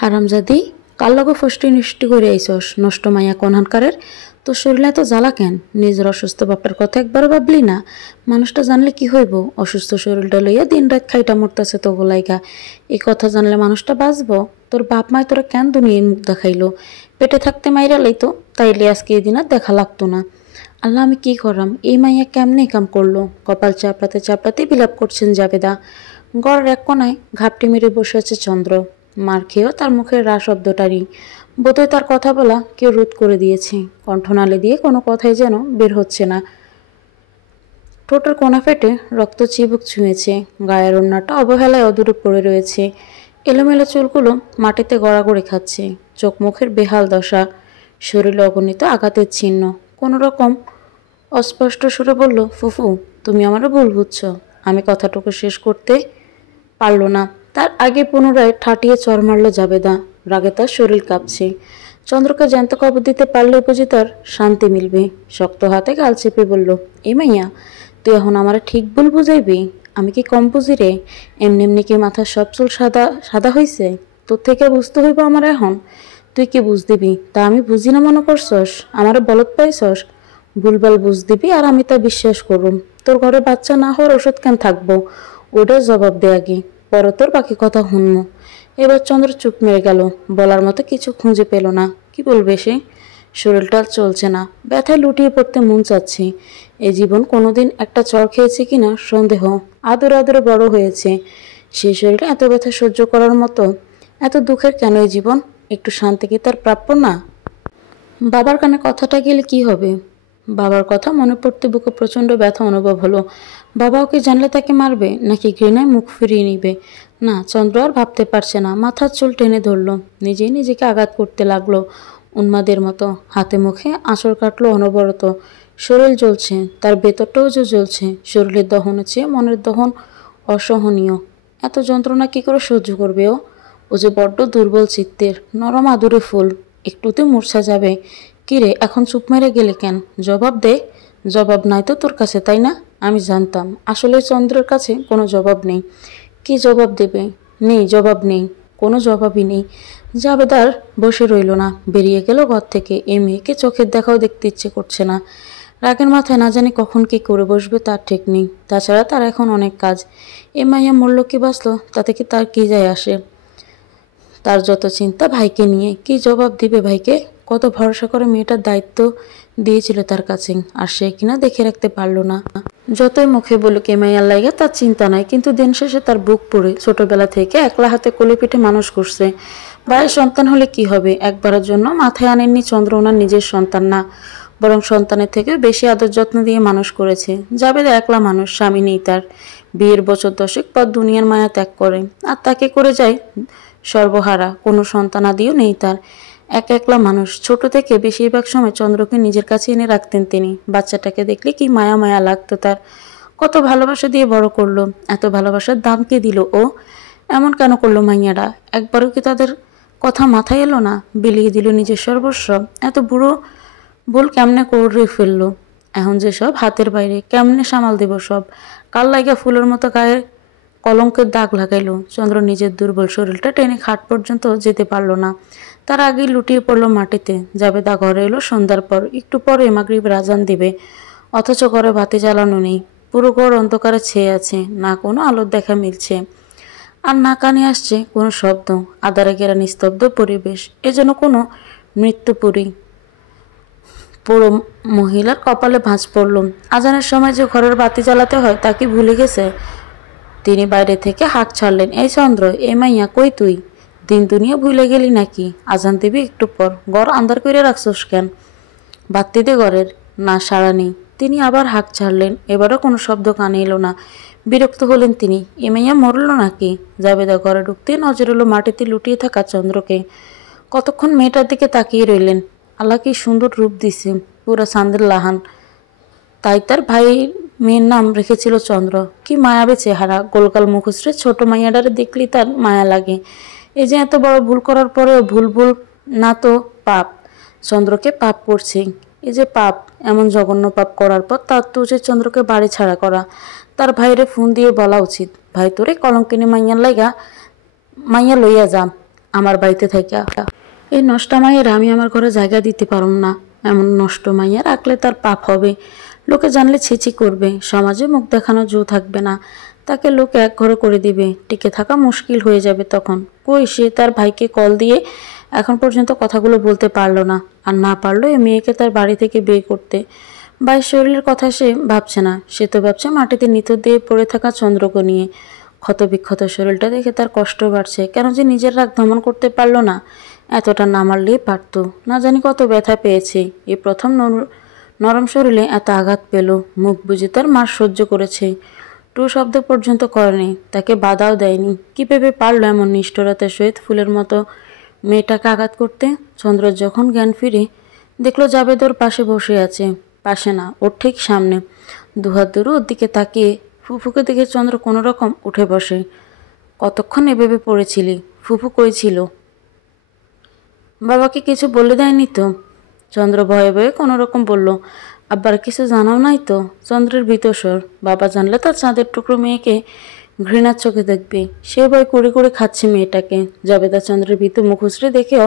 হারামজাদি, কার লগে ফষ্টি নষ্টি করে আইসস নষ্ট মাইয়া কনহানকারের। তোর শরীরে এত জ্বালা কেন? নিজের অসুস্থ বাপের কথা একবারও ভাবলি না? মানুষটা জানলে কি হইব? অসুস্থ শরীরটা লইয়া দিন রাত খাইটা মরতেছে তো গোলাইগা। এই কথা জানলে মানুষটা বাঁচবো? তোর বাপ মায় তোরা কেন দুনিয়ার মুখ দেখাইলো? পেটে থাকতে মাইরা লাইতো, তাইলে আজকে এই দিন আর দেখা লাগতো না। আল্লাহ, আমি কি করাম? এই মাইয়া কেমনে কাম করলো? কপাল চাপড়াতে চাপড়াতে বিলাপ করছেন জাবেদা। গড়ের এক কোনায় ঘাপটি মেরে বসে আছে চন্দ্র। মার খেয়েও তার মুখের রা শব্দটারই বোধহয় তার কথা বলা কেউ রোধ করে দিয়েছে। কণ্ঠনালী দিয়ে কোনো কথাই যেন বের হচ্ছে না। ঠোঁটের কোনা ফেটে রক্ত চিবুক ছুঁয়েছে। গায়ের ওড়নাটা অবহেলায় অদূরে পড়ে রয়েছে। এলোমেলো চুলগুলো মাটিতে গড়াগড়ি খাচ্ছে। চোখ মুখের বেহাল দশা, শরীরে অগণিত আঘাতের চিহ্ন। কোনো রকম অস্পষ্ট সুরে বলল, ফুফু, তুমি আমারও ভুল বুঝছ। আমি কথাটুকু শেষ করতে পারল না। তার আগে পুনরায় ঠাটিয়ে চর মারল জাবেদা। রাগে তার শরীর কাঁপছে। চন্দ্রকে জ্যান্ত কবর দিতে পারলে বুঝি তার শান্তি মিলবে। শক্ত হাতে গাল চেপে বলল, এ মাইয়া, তুই এখন আমার ঠিক ভুল বুঝাইবি? আমি কি কম বুঝি রে? এমনি এমনি কি মাথার সব চুল সাদা সাদা হইছে? তোর থেকে বুঝতে হইব আমার এখন। তুই কি বুঝ দিবি তা আমি বুঝি না মনে করছস? আমারে বলত পাইছস? ভুলভাল বুঝ দিবি আর আমি তা বিশ্বাস করুম। তোর ঘরে বাচ্চা না হওয়ার ওষুধ কেন থাকবো? ওটার জবাব দে আগে, পরে তোর বাকি কথা শুনবো। এবার চন্দ্র চুপ মেরে গেল। বলার মতো কিছু খুঁজে পেল না। কি বলবে সে? শরীরটা চলছে না। ব্যথায় লুটিয়ে পড়তে মন চাচ্ছে। এই জীবন কোনোদিন একটা চর খেয়েছে কিনা সন্দেহ। আদরে আদরে বড় হয়েছে। সেই শরীরে এত ব্যথা সহ্য করার মতো এত দুঃখের কেন এই জীবন? একটু শান্তি কি তার প্রাপ্য না? বাবার কানে কথাটা গেলে কি হবে? বাবার কথা মনে পড়তে বুকে প্রচণ্ড ব্যথা অনুভব হলো। বাবা ওকে জানলে তাকে মারবে, নাকি ঘৃণায় মুখ ফিরিয়ে নিবে? না, চন্দ্র আর ভাবতে পারছে না। মাথার চুল টেনে ধরল। নিজেই নিজেকে আঘাত করতে লাগলো উন্মাদের মতো। হাতে মুখে আঁচড় কাটলো অনবরত। শরীর জ্বলছে, তার ভেতরটাও যে জ্বলছে। শরীরের দহন হচ্ছে, মনের দহন অসহনীয়। এত যন্ত্রণা কি করে সহ্য করবে ও? ও যে বড্ড দুর্বল চিত্তের, নরম আদুরে ফুল, একটুতে মূর্ছা যাবে। কিরে, এখন চুপ মেরে গেলে কেন? জবাব দে। জবাব নাই তো তোর কাছে, তাই না? আমি জানতাম আসলে চন্দ্রের কাছে কোনো জবাব নেই। কি জবাব দেবে? নেই, জবাব নেই, কোনো জবাবই নেই। জাবেদার বসে রইল না, বেরিয়ে গেল ঘর থেকে। এই মেয়েকে চোখের দেখাও দেখতে ইচ্ছে করছে না। রাগের মাথায় না জানি কখন কি করে বসবে তার ঠিক নেই। তাছাড়া তার এখন অনেক কাজ। এ মাইয়া মরল কি বাঁচল তাতে কি তার কি যায় আসে? তার যত চিন্তা ভাইকে নিয়ে। কি জবাব দিবে ভাইকে? কত ভরসা করে মেয়েটার দায়িত্ব দিয়েছিল তার কাছে, আর সে কিনা দেখে রাখতে পারলো না। যতই মুখে বলুক এ মাইয়ার লাইগা তার চিন্তা নাই, কিন্তু দিন শেষে তার বুক পড়ে ছোটবেলা থেকে একলা হাতে কোলে পিঠে মানুষ করছে। ভাইয়ের সন্তান হলে কি হবে? একবারের জন্য মাথায় আনেননি চন্দ্র ওনার নিজের সন্তান না, বরং সন্তানের থেকে বেশি আদর যত্ন দিয়ে মানুষ করেছে। জাবেদা একলা মানুষ, স্বামী নেই তার। বিয়ের বছর দশেক পর দুনিয়ার মায়া ত্যাগ করে, আর তাকে করে যায় সর্বহারা। কোনো সন্তানাদিও নেই তার। একলা মানুষ। ছোট থেকে বেশিরভাগ সময় চন্দ্রকে নিজের কাছে এনে রাখতেন তিনি। বাচ্চাটাকে দেখলে কি মায়া মায়া লাগতো তার। কত ভালোবাসা দিয়ে বড় করলো। এত ভালোবাসার দাম কে দিল ও? এমন কেন করলো মাইয়ারা? একবারও কি তাদের কথা মাথায় এলো না? বিলিয়ে দিল নিজের সর্বস্ব। এত বুড়ো ভুল কেমনে করে ফেললো? এখন যে সব হাতের বাইরে, কেমনে সামাল দেব সব? কাল লাগা ফুলের মতো গায়ে কলঙ্কের দাগ লাগাইলো। চন্দ্র নিজের দুর্বল শরীরটা টেনে খাট পর্যন্ত যেতে পারল না। তার আগেই লুটিয়ে পড়ল মাটিতে। জাবেদা ঘরে এলো সন্ধ্যার পর। একটু পরে মাগরিবের আজান দিবে, অথচ ঘরে বাতি জ্বালানো নেই। পুরো ঘর অন্ধকারে ছেয়ে আছে। না কোনো আলোর দেখা মিলছে, আর না কানে আসছে কোনো শব্দ। আধারে ঘেরা নিস্তব্ধ পরিবেশ, এ যেন কোনো মৃত্যুপুরী। পুরো মহিলার কপালে ভাঁজ পড়ল। আজানের সময় যে ঘরের বাতি জ্বালাতে হয় তা কি ভুলে গেছে? তিনি বাইরে থেকে হাঁক ছাড়লেন, এই চন্দ্র, এ মাইয়া, কই তুই? দিন দুনিয়া ভুলে গেলি নাকি? আজান দিবি একটু পর, ঘর আন্ধার করে রাখছোস কেন? বাতি দে ঘরের। না, সাড়া নেই। তিনি আবার হাঁক ছাড়লেন। এবারও কোনো শব্দ কানে এলো না। বিরক্ত হলেন তিনি। এ মাইয়া মরল নাকি? জাবেদা ঘরে ঢুকতে নজর এলো মাটিতে লুটিয়ে থাকা চন্দ্রকে। কতক্ষণ মেয়েটার দিকে তাকিয়ে রইলেন। আল্লাহ কি সুন্দর রূপ দিছে, পুরা চাঁদের লাহান। তাই তার ভাই মেয়ের নাম রেখেছিল চন্দ্র। কি মায়াবে চেহারা, গোলগাল মুখশ্রী ছোট মাইয়াডারে দেখলি তার মায়া লাগে। এই যে এত বড় ভুল করার পরেও ভুল ভুল না তো পাপ। চন্দ্রকে পাপ করছে। এই যে পাপ, এমন জঘন্য পাপ করার পর তার তো উচিত চন্দ্রকে বাড়ি ছাড়া করা। তার ভাইরে ফোন দিয়ে বলা উচিত, ভাই তোরে কলঙ্কিনী মাইয়া লইয়া যা, আমার বাড়িতে থাইকা। এই নষ্ট মাইয়ের আমি আমার ঘরে জায়গা দিতে পারুম না। এমন নষ্ট মাইয়া রাখলে তার পাপ হবে, লোকে জানলে ছিছি করবে, সমাজে মুখ দেখানো জো থাকবে না, তাকে লোকে এক ঘরে করে দিবে, টিকে থাকা মুশকিল হয়ে যাবে তখন। কই সে তার ভাইকে কল দিয়ে এখন পর্যন্ত কথাগুলো বলতে পারলো না, আর না পারলো এই মেয়েকে তার বাড়ি থেকে বিয়ে করতে। ভাইয়ের শরীরের কথা সে ভাবছে না, সে তো ভাবছে মাটিতে নিথর দিয়ে পড়ে থাকা চন্দ্রকে নিয়ে। ক্ষতবিক্ষত শরীরটা দেখে তার কষ্ট বাড়ছে, কেন যে নিজের রাগ দমন করতে পারলো না। এতটা না মারলেই পারত, না জানি কত ব্যথা পেয়েছে। এই প্রথম নরম শরীরে এত আঘাত পেল। মুখ বুঝে তার মার সহ্য করেছে, টু শব্দ পর্যন্ত করেনি, তাকে বাধাও দেয়নি। কি ভেবে পারল এমন নিষ্ঠুরতার সহিত ফুলের মতো মেয়েটাকে আঘাত করতে? চন্দ্র যখন জ্ঞান ফিরে দেখলো জাবেদ ওর পাশে বসে আছে, পাশে না, ওর ঠিক সামনে, দুহাত দূরে ওর দিকে তাকিয়ে। ফুফুকে দেখে চন্দ্র কোনো রকম উঠে বসে। কতক্ষণ এভাবে পড়েছিলি? ফুফু কই ছিল? বাবাকে কিছু বলে দেয়নি তো? চন্দ্র ভয়ে ভয়ে কোনো রকম বলল, আব্বার কিছু জানাও নাই তো? চন্দ্রের ভীতস্বর। বাবা জানলে তার চাঁদের টুকরো মেয়েকে ঘৃণার চোখে দেখবে, সে ভয় করে করে খাচ্ছে মেয়েটাকে। জাবেদা চন্দ্রের ভীত মুখ উছড়ে দেখেও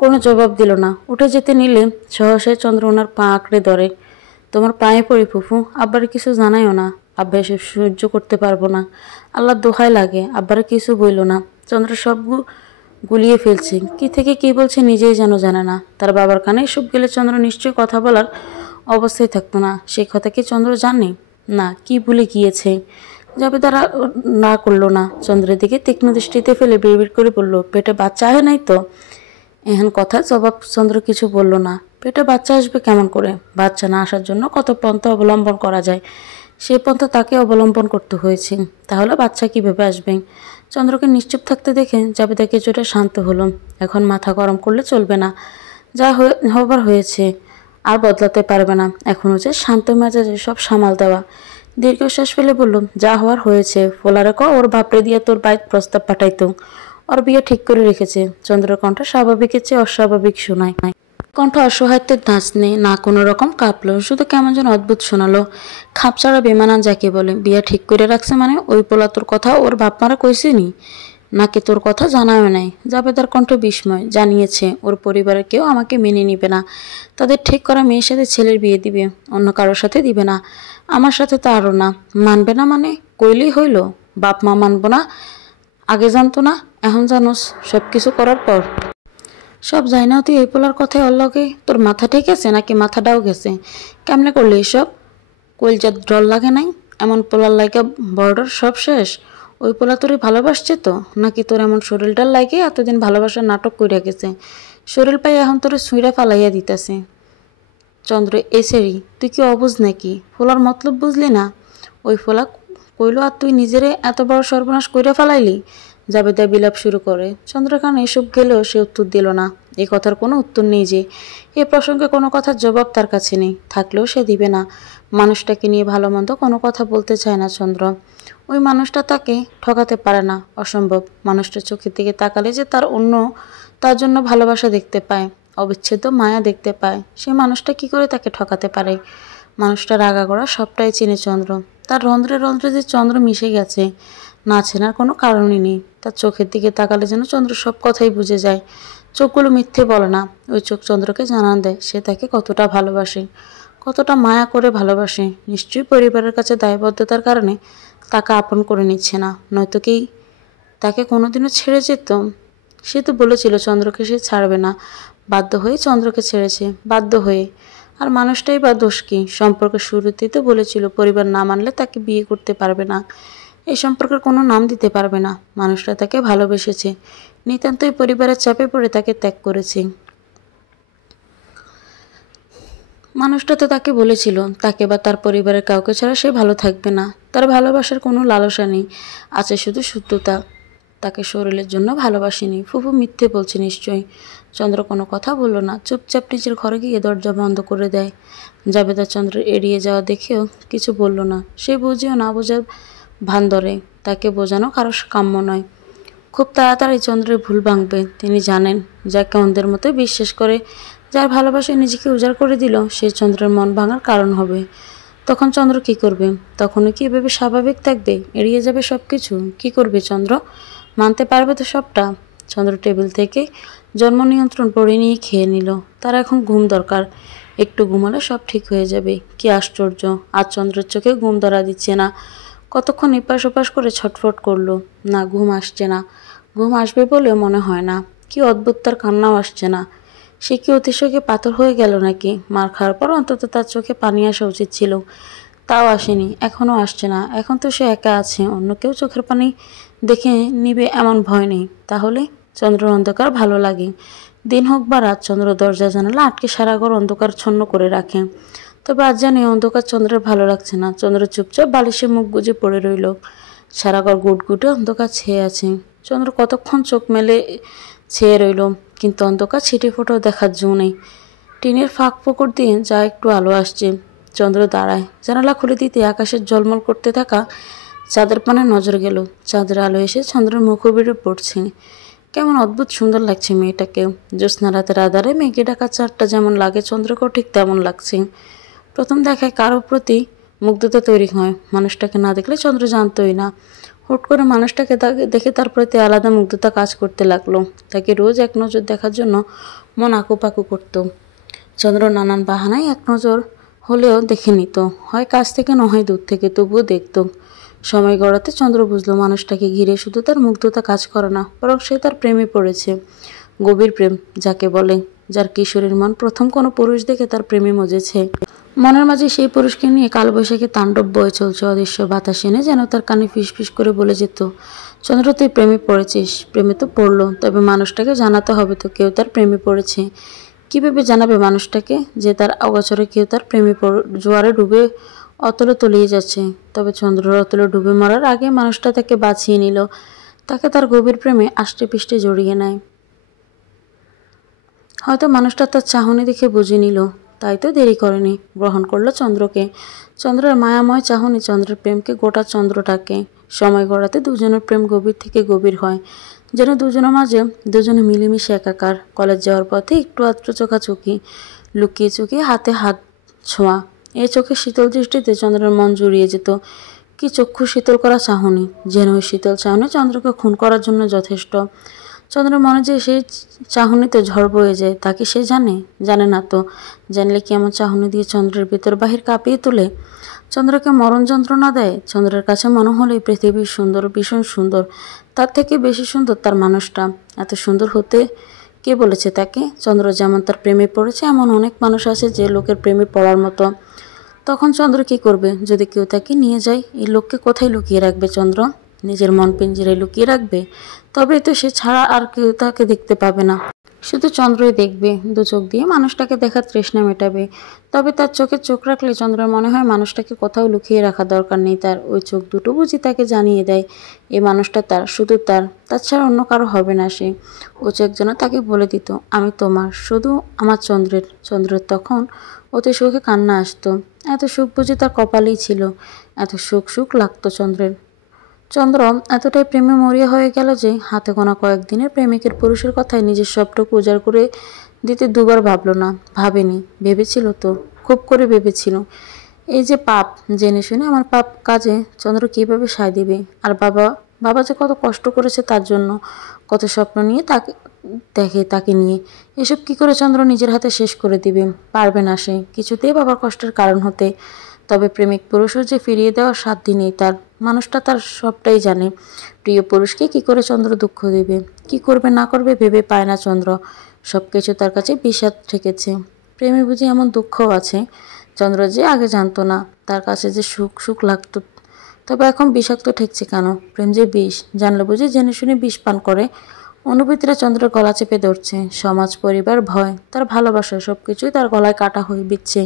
কোনো জবাব দিল না। উঠে যেতে নিলে সহসায় চন্দ্র ওনার পা আঁকড়ে ধরে। তোমার পায়ে পড়ি ফুফু, আব্বারে কিছু জানাইও না, আব্বা এসব সহ্য করতে পারবো না, আল্লাহর দোহাই লাগে, আব্বারে কিছু বইল না। চন্দ্র সব গুলিয়ে ফেলছে, কি থেকে কি বলছে নিজেই যেন জানে না। তার বাবার কানে এসব গেলে চন্দ্র নিশ্চয়ই কথা বলার অবস্থায় থাকতো না। সেই কথা কি চন্দ্র জানে না? কি ভুলে গিয়েছে? যাবে তারা না করলো না, চন্দ্রের দিকে তীক্ষ্ণ দৃষ্টিতে ফেলে বিড়বিড় করে বলল, পেটে বাচ্চা হয় নাই তো? এহেন কথা জবাব চন্দ্র কিছু বলল না। পেটে বাচ্চা আসবে কেমন করে? বাচ্চা না আসার জন্য কত পন্থা অবলম্বন করা যায়, সেই পন্থা তাকে অবলম্বন করতে হয়েছে। তাহলে বাচ্চা কিভাবে আসবে? চন্দ্রকে নিশ্চুপ থাকতে দেখে জাবেদা কিছুটা শান্ত হলো। এখন মাথা গরম করলে চলবে না, যা হবার হয়েছে, আর বদলাতে পারবে না। এখন হচ্ছে শান্ত মেজাজে সব সামাল দেওয়া। দীর্ঘশ্বাস ফেলে বলল, যা হওয়ার হয়েছে, ফোলারে ক ওর বাপরে দিয়ে তোর বাইক প্রস্তাব পাঠাইতো, ওর বিয়ে ঠিক করে রেখেছে। চন্দ্রের কণ্ঠ স্বাভাবিকের চেয়ে অস্বাভাবিক শোনায়। কণ্ঠ অসহায়ত্বের নাচ নেই, না কোনো রকম কাঁপলো, শুধু কেমন যেন অদ্ভুত শোনালো। খাপছাড়া বেমানান যাকে বলে। বিয়ে ঠিক করে রাখছে মানে? ওই পোলা তোর কথা ওর বাপ মারা কইসেনি? নাকি তোর কথা জানাও নাই? জাবেদার কণ্ঠ বিস্ময়। জানিয়েছে, ওর পরিবারের কেউ আমাকে মেনে নিবে না, তাদের ঠিক করা মেয়ের সাথে ছেলের বিয়ে দিবে, অন্য কারোর সাথে দিবে না, আমার সাথে তো আরও না। মানবে না মানে? কইলেই হইল? বাপ মা মানব না? আগে জানতো না, এখন জানোস সব কিছু করার পর? সব যাই না, তুই এই পোলার কথায় অল্লগে তোর মাথা ঠিক আছে নাকি মাথাটাও গেছে? কেমনে করলি এসব? কইলজাত ডর লাগে নাই? এমন পোলার লাইকা বর্ডার সব শেষ? ওই পোলা তোরে ভালোবাসছে তো, নাকি তোর এমন শরীরটার লাগে এতদিন ভালোবাসার নাটক কইরা গেছে, শরীর পাই এখন তোরে ছুঁড়া ফালাইয়া দিতেছে? চন্দ্র এসেরি, তুই কি অবুঝ নাকি? ফোলার মতলব বুঝলি না? ওই ফোলা কইল আর তুই নিজেরে এত বড় সর্বনাশ কইরা ফেলাইলি? জাবেদা বিলাপ শুরু করে। চন্দ্রকান্ত এসব গেলেও সে উত্তর দিল না। এ কথার কোনো উত্তর নেই যে, এ প্রসঙ্গে কোনো কথার জবাব তার কাছে নেই, থাকলেও সে দিবে না। মানুষটাকে নিয়ে ভালো মন্দ কোনো কথা বলতে চায় না চন্দ্র। ওই মানুষটা তাকে ঠকাতে পারে না, অসম্ভব। মানুষটা চোখের দিকে তাকালে যে তার জন্য ভালোবাসা দেখতে পায়, অবিচ্ছেদ্য মায়া দেখতে পায়, সে মানুষটা কি করে তাকে ঠকাতে পারে? মানুষটা রাগাগোড়া সবটাই চিনে চন্দ্র। তার রন্ধ্রে রন্ধ্রে যে চন্দ্র মিশে গেছে, না চেনার কোনো কারণই নেই। তার চোখের দিকে তাকালে যেন চন্দ্র সব কথাই বুঝে যায়। চোখগুলো মিথ্যে বলে না, ওই চোখ চন্দ্রকে জানান দেয় সে তাকে কতটা ভালোবাসে, কতটা মায়া করে ভালোবাসে। নিশ্চয়ই পরিবারের কাছে দায়বদ্ধতার কারণে তাকে আপন করে নিচ্ছে না, নয়তো কি তাকে কোনোদিনও ছেড়ে যেত? সে তো বলেছিল চন্দ্রকে সে ছাড়বে না, বাধ্য হয়ে চন্দ্রকে ছেড়েছে, বাধ্য হয়ে। আর মানুষটাই বা দোষ কি? সম্পর্কের শুরুতেই তো বলেছিল পরিবার না মানলে তাকে বিয়ে করতে পারবে না, এই সম্পর্কের কোনো নাম দিতে পারবে না। মানুষটা তাকে ভালোবেসেছে, নিতান্তই পরিবারের চাপে পড়ে তাকে ত্যাগ করেছে। মানুষটা তো তাকে বলেছিল তাকে বা তার পরিবারের কাউকে ছাড়া সে ভালো থাকবে না। তার ভালোবাসার কোনো লালসা নেই, আছে শুধু শুদ্ধতা। তাকে শরীরের জন্য ভালোবাসেনি। ফুফু মিথ্যে বলছে নিশ্চয়ই। চন্দ্র কোনো কথা বলল না, চুপচাপ নিজের ঘরে গিয়ে দরজা বন্ধ করে দেয়। জাবেদা চন্দ্রের এড়িয়ে যাওয়া দেখেও কিছু বলল না। সে বুঝেও না বোঝার ভান ধরে, তাকে বোঝানো কারো কাম্য নয়। খুব তাড়াতাড়ি চন্দ্রের ভুল ভাঙবে। তিনি জানেন, যাকে অন্ধের মতো বিশ্বাস করে, যার ভালোবাসায় নিজেকে উজাড় করে দিল, সে চন্দ্রের মন ভাঙার কারণ হবে। তখন চন্দ্র কি করবে? তখনও কি এভাবে স্বাভাবিক থাকবে, এড়িয়ে যাবে সব কিছু? কী করবে চন্দ্র? মানতে পারবে তো সবটা? চন্দ্র টেবিল থেকে জন্ম নিয়ন্ত্রণ পড়ে নিয়ে খেয়ে নিল। তার এখন ঘুম দরকার, একটু ঘুমালে সব ঠিক হয়ে যাবে। কি আশ্চর্য, আজ চন্দ্রের চোখে ঘুম ধরা দিচ্ছে না। কতক্ষণ এপাশ ওপাশ করে ছটফট করলো, না ঘুম আসছে না। ঘুম আসবে বলেও মনে হয় না। কি অদ্ভুত, তার কান্নাও আসছে না। সে কি অতিশয়কে পাথর হয়ে গেল নাকি? মার খাওয়ার পর অন্তত তার চোখে পানি আসা উচিত ছিল, তাও আসেনি, এখনও আসছে না। এখন তো সে একা আছে, অন্য কেউ চোখের পানি দেখে নিবে এমন ভয় নেই। তাহলে চন্দ্রের অন্ধকার ভালো লাগে, দিন হোক বা রাত। চন্দ্র দরজা জানালা আটকে সারা ঘর অন্ধকার ছন্ন করে রাখে। তবে আজ জানি অন্ধকার চন্দ্রের ভালো লাগছে না। চন্দ্র চুপচাপ বালিশে মুখ গুজে পড়ে রইল। সারা ঘর গুটগুটে অন্ধকার ছেয়ে আছে। চন্দ্র কতক্ষণ চোখ মেলে ছেয়ে রইল, কিন্তু অন্ধকার ছিটে ফোটাও দেখার জো নেই। টিনের ফাঁক ফোকর দিয়ে যা একটু আলো আসছে। চন্দ্র দাঁড়ায়, জানালা খুলে দিতে আকাশের ঝলমল করতে থাকা চাঁদের পানে নজর গেল। চাঁদের আলো এসে চন্দ্রের মুখবিরে পড়ছে। কেমন অদ্ভুত সুন্দর লাগছে মেয়েটাকে। জ্যোৎস্না রাতের আধারে মেঘে ঢাকা চাঁদটা যেমন লাগে, চন্দ্রকেও ঠিক তেমন লাগছে। প্রথম দেখায় কারো প্রতি মুগ্ধতা তৈরি হয়, মানুষটাকে না দেখলে চন্দ্র জানতোই না। হুট করে মানুষটাকে দেখে তার প্রতি আলাদা মুগ্ধতা কাজ করতে লাগলো। তাকে রোজ এক নজর দেখার জন্য মন আকুপাকু করত। চন্দ্র নানান বাহানায় এক নজর হলেও দেখে নিত, হয় কাছ থেকে নয় দূর থেকে, তবুও দেখত। সময় গড়াতে চন্দ্র বুঝলো মানুষটাকে ঘিরে শুধু তার মুগ্ধতা কাজ করে না, বরং সে তার প্রেমে পড়েছে। গভীর প্রেম যাকে বলে, যার কিশোরীর মন প্রথম কোনো পুরুষ দেখে তার প্রেমে মজেছে। মনের মাঝে সেই পুরুষকে নিয়ে কালবৈশাখী তাণ্ডব বয়ে চলছে। অদৃশ্য বাতাস এনে যেন তার কানে ফিসফিস করে বলে যেত, চন্দ্র তুই প্রেমে পড়েছিস। প্রেমে তো পড়লো, তবে মানুষটাকে জানাতে হবে তো কেউ তার প্রেমে পড়েছে। কীভাবে জানাবে মানুষটাকে যে তার অগোচরে কেউ তার প্রেমে জোয়ারে ডুবে অতলে তলিয়ে যাচ্ছে? তবে চন্দ্রের অতলে ডুবে মরার আগে মানুষটা তাকে বাঁচিয়ে নিল, তাকে তার গভীর প্রেমে আষ্টে পিষ্টে জড়িয়ে নেয়। হয়তো মানুষটা তার চাহনি দেখে বুঝে নিল, তাই তো দেরি করেনি, গ্রহণ করলো চন্দ্রকে। চন্দ্রের মায়াময় চাহনি চন্দ্রের প্রেমকে গোটা চন্দ্রটাকে। সময় গড়াতে দুজনের প্রেম গভীর থেকে গভীর হয়, যেন দুজনের মাঝে দুজনে মিলেমিশে একাকার। কলেজ যাওয়ার পথে একটু আধটু চোখাচোখি, লুকিয়ে চুকিয়ে হাতে হাত ছোঁয়া। এই চোখে শীতল দৃষ্টিতে চন্দ্রের মন জুড়িয়ে যেত। কি চক্ষু শীতল করা চাহনি, যেন ওই শীতল চাহনি চন্দ্রকে খুন করার জন্য যথেষ্ট। চন্দ্রের মনে যে সেই চাহনিতে ঝড় বয়ে যায়, তা কি সে জানে? জানে না তো। জানলে কি এমন চাহনি দিয়ে চন্দ্রের ভিতর বাহির কাঁপিয়ে তোলে, চন্দ্রকে মরণ যন্ত্রণা দেয়? চন্দ্রের কাছে মনে হলো এই পৃথিবী সুন্দর, ভীষণ সুন্দর। তার থেকে বেশি সুন্দর তার মানুষটা। এত সুন্দর হতে কে বলেছে তাকে? চন্দ্র যেমন তার প্রেমে পড়েছে, এমন অনেক মানুষ আছে যে লোকের প্রেমে পড়ার মতো। তখন চন্দ্র কি করবে যদি কেউ তাকে নিয়ে যায়? এই লোককে কোথায় লুকিয়ে রাখবে চন্দ্র? নিজের মন পিঞ্জরায় লুকিয়ে রাখবে? তবে তো সে ছাড়া আর কেউ তাকে দেখতে পাবে না, শুধু চন্দ্রই দেখবে। দু চোখ দিয়ে মানুষটাকে দেখার তৃষ্ণা মেটাবে। তবে তার চোখে চোখ রাখলে চন্দ্রের মনে হয় মানুষটাকে কোথাও লুকিয়ে রাখার দরকার নেই তার। ওই চোখ দুটো বুঝি তাকে জানিয়ে দেয় এই মানুষটা তার, শুধু তার, তার ছাড়া অন্য কারো হবে না সে। ও চোখ যেন তাকে বলে দিত, আমি তোমার, শুধু আমার চন্দ্রের। চন্দ্রের তখন অতি সুখে কান্না আসতো। এত সুখ বুঝি তার কপালেই ছিল। এত সুখ সুখ লাগতো চন্দ্রের। চন্দ্র এতটাই প্রেমে মরিয়া হয়ে গেল যে হাতে গোনা কয়েকদিনের প্রেমিকের পুরুষের কথায় নিজের সবটুকু উজাড় করে দিতে দুবার ভাবল না। ভাবেনি, ভেবেছিল তো, খুব করে ভেবেছিল। এই যে পাপ, জেনে শুনে আমার পাপ কাজে চন্দ্র কীভাবে সায় দিবে? আর বাবা, বাবা যে কত কষ্ট করেছে তার জন্য, কত স্বপ্ন নিয়ে তাকে দেখে, তাকে নিয়ে। এসব কি করে চন্দ্র নিজের হাতে শেষ করে দিবে? পারবে না সে কিছুতেই বাবার কষ্টের কারণ হতে। তবে প্রেমিক পুরুষও যে ফিরিয়ে দেওয়ার সাধ্য নেই তার। মানুষটা তার সবটাই জানে। প্রিয় পুরুষকে কি করে চন্দ্র দুঃখ দেবে? কি করবে না করবে ভেবে পায় না চন্দ্র। সব কিছু তার কাছে বিষাদ ঠেকেছে। প্রেমে বুঝি এমন দুঃখও আছে? চন্দ্র যে আগে জানতো না, তার কাছে যে সুখ সুখ লাগতো। তবে এখন বিষাক্ত ঠেকছে কেন? প্রেম যে বিষ, জানলে বুঝি জেনে শুনে বিষ পান করে। অনুভূতিরা চন্দ্রের গলা চেপে ধরছে। সমাজ, পরিবার, ভয়, তার ভালোবাসা, সব কিছুই তার গলায় কাটা হয়ে বিচ্ছে।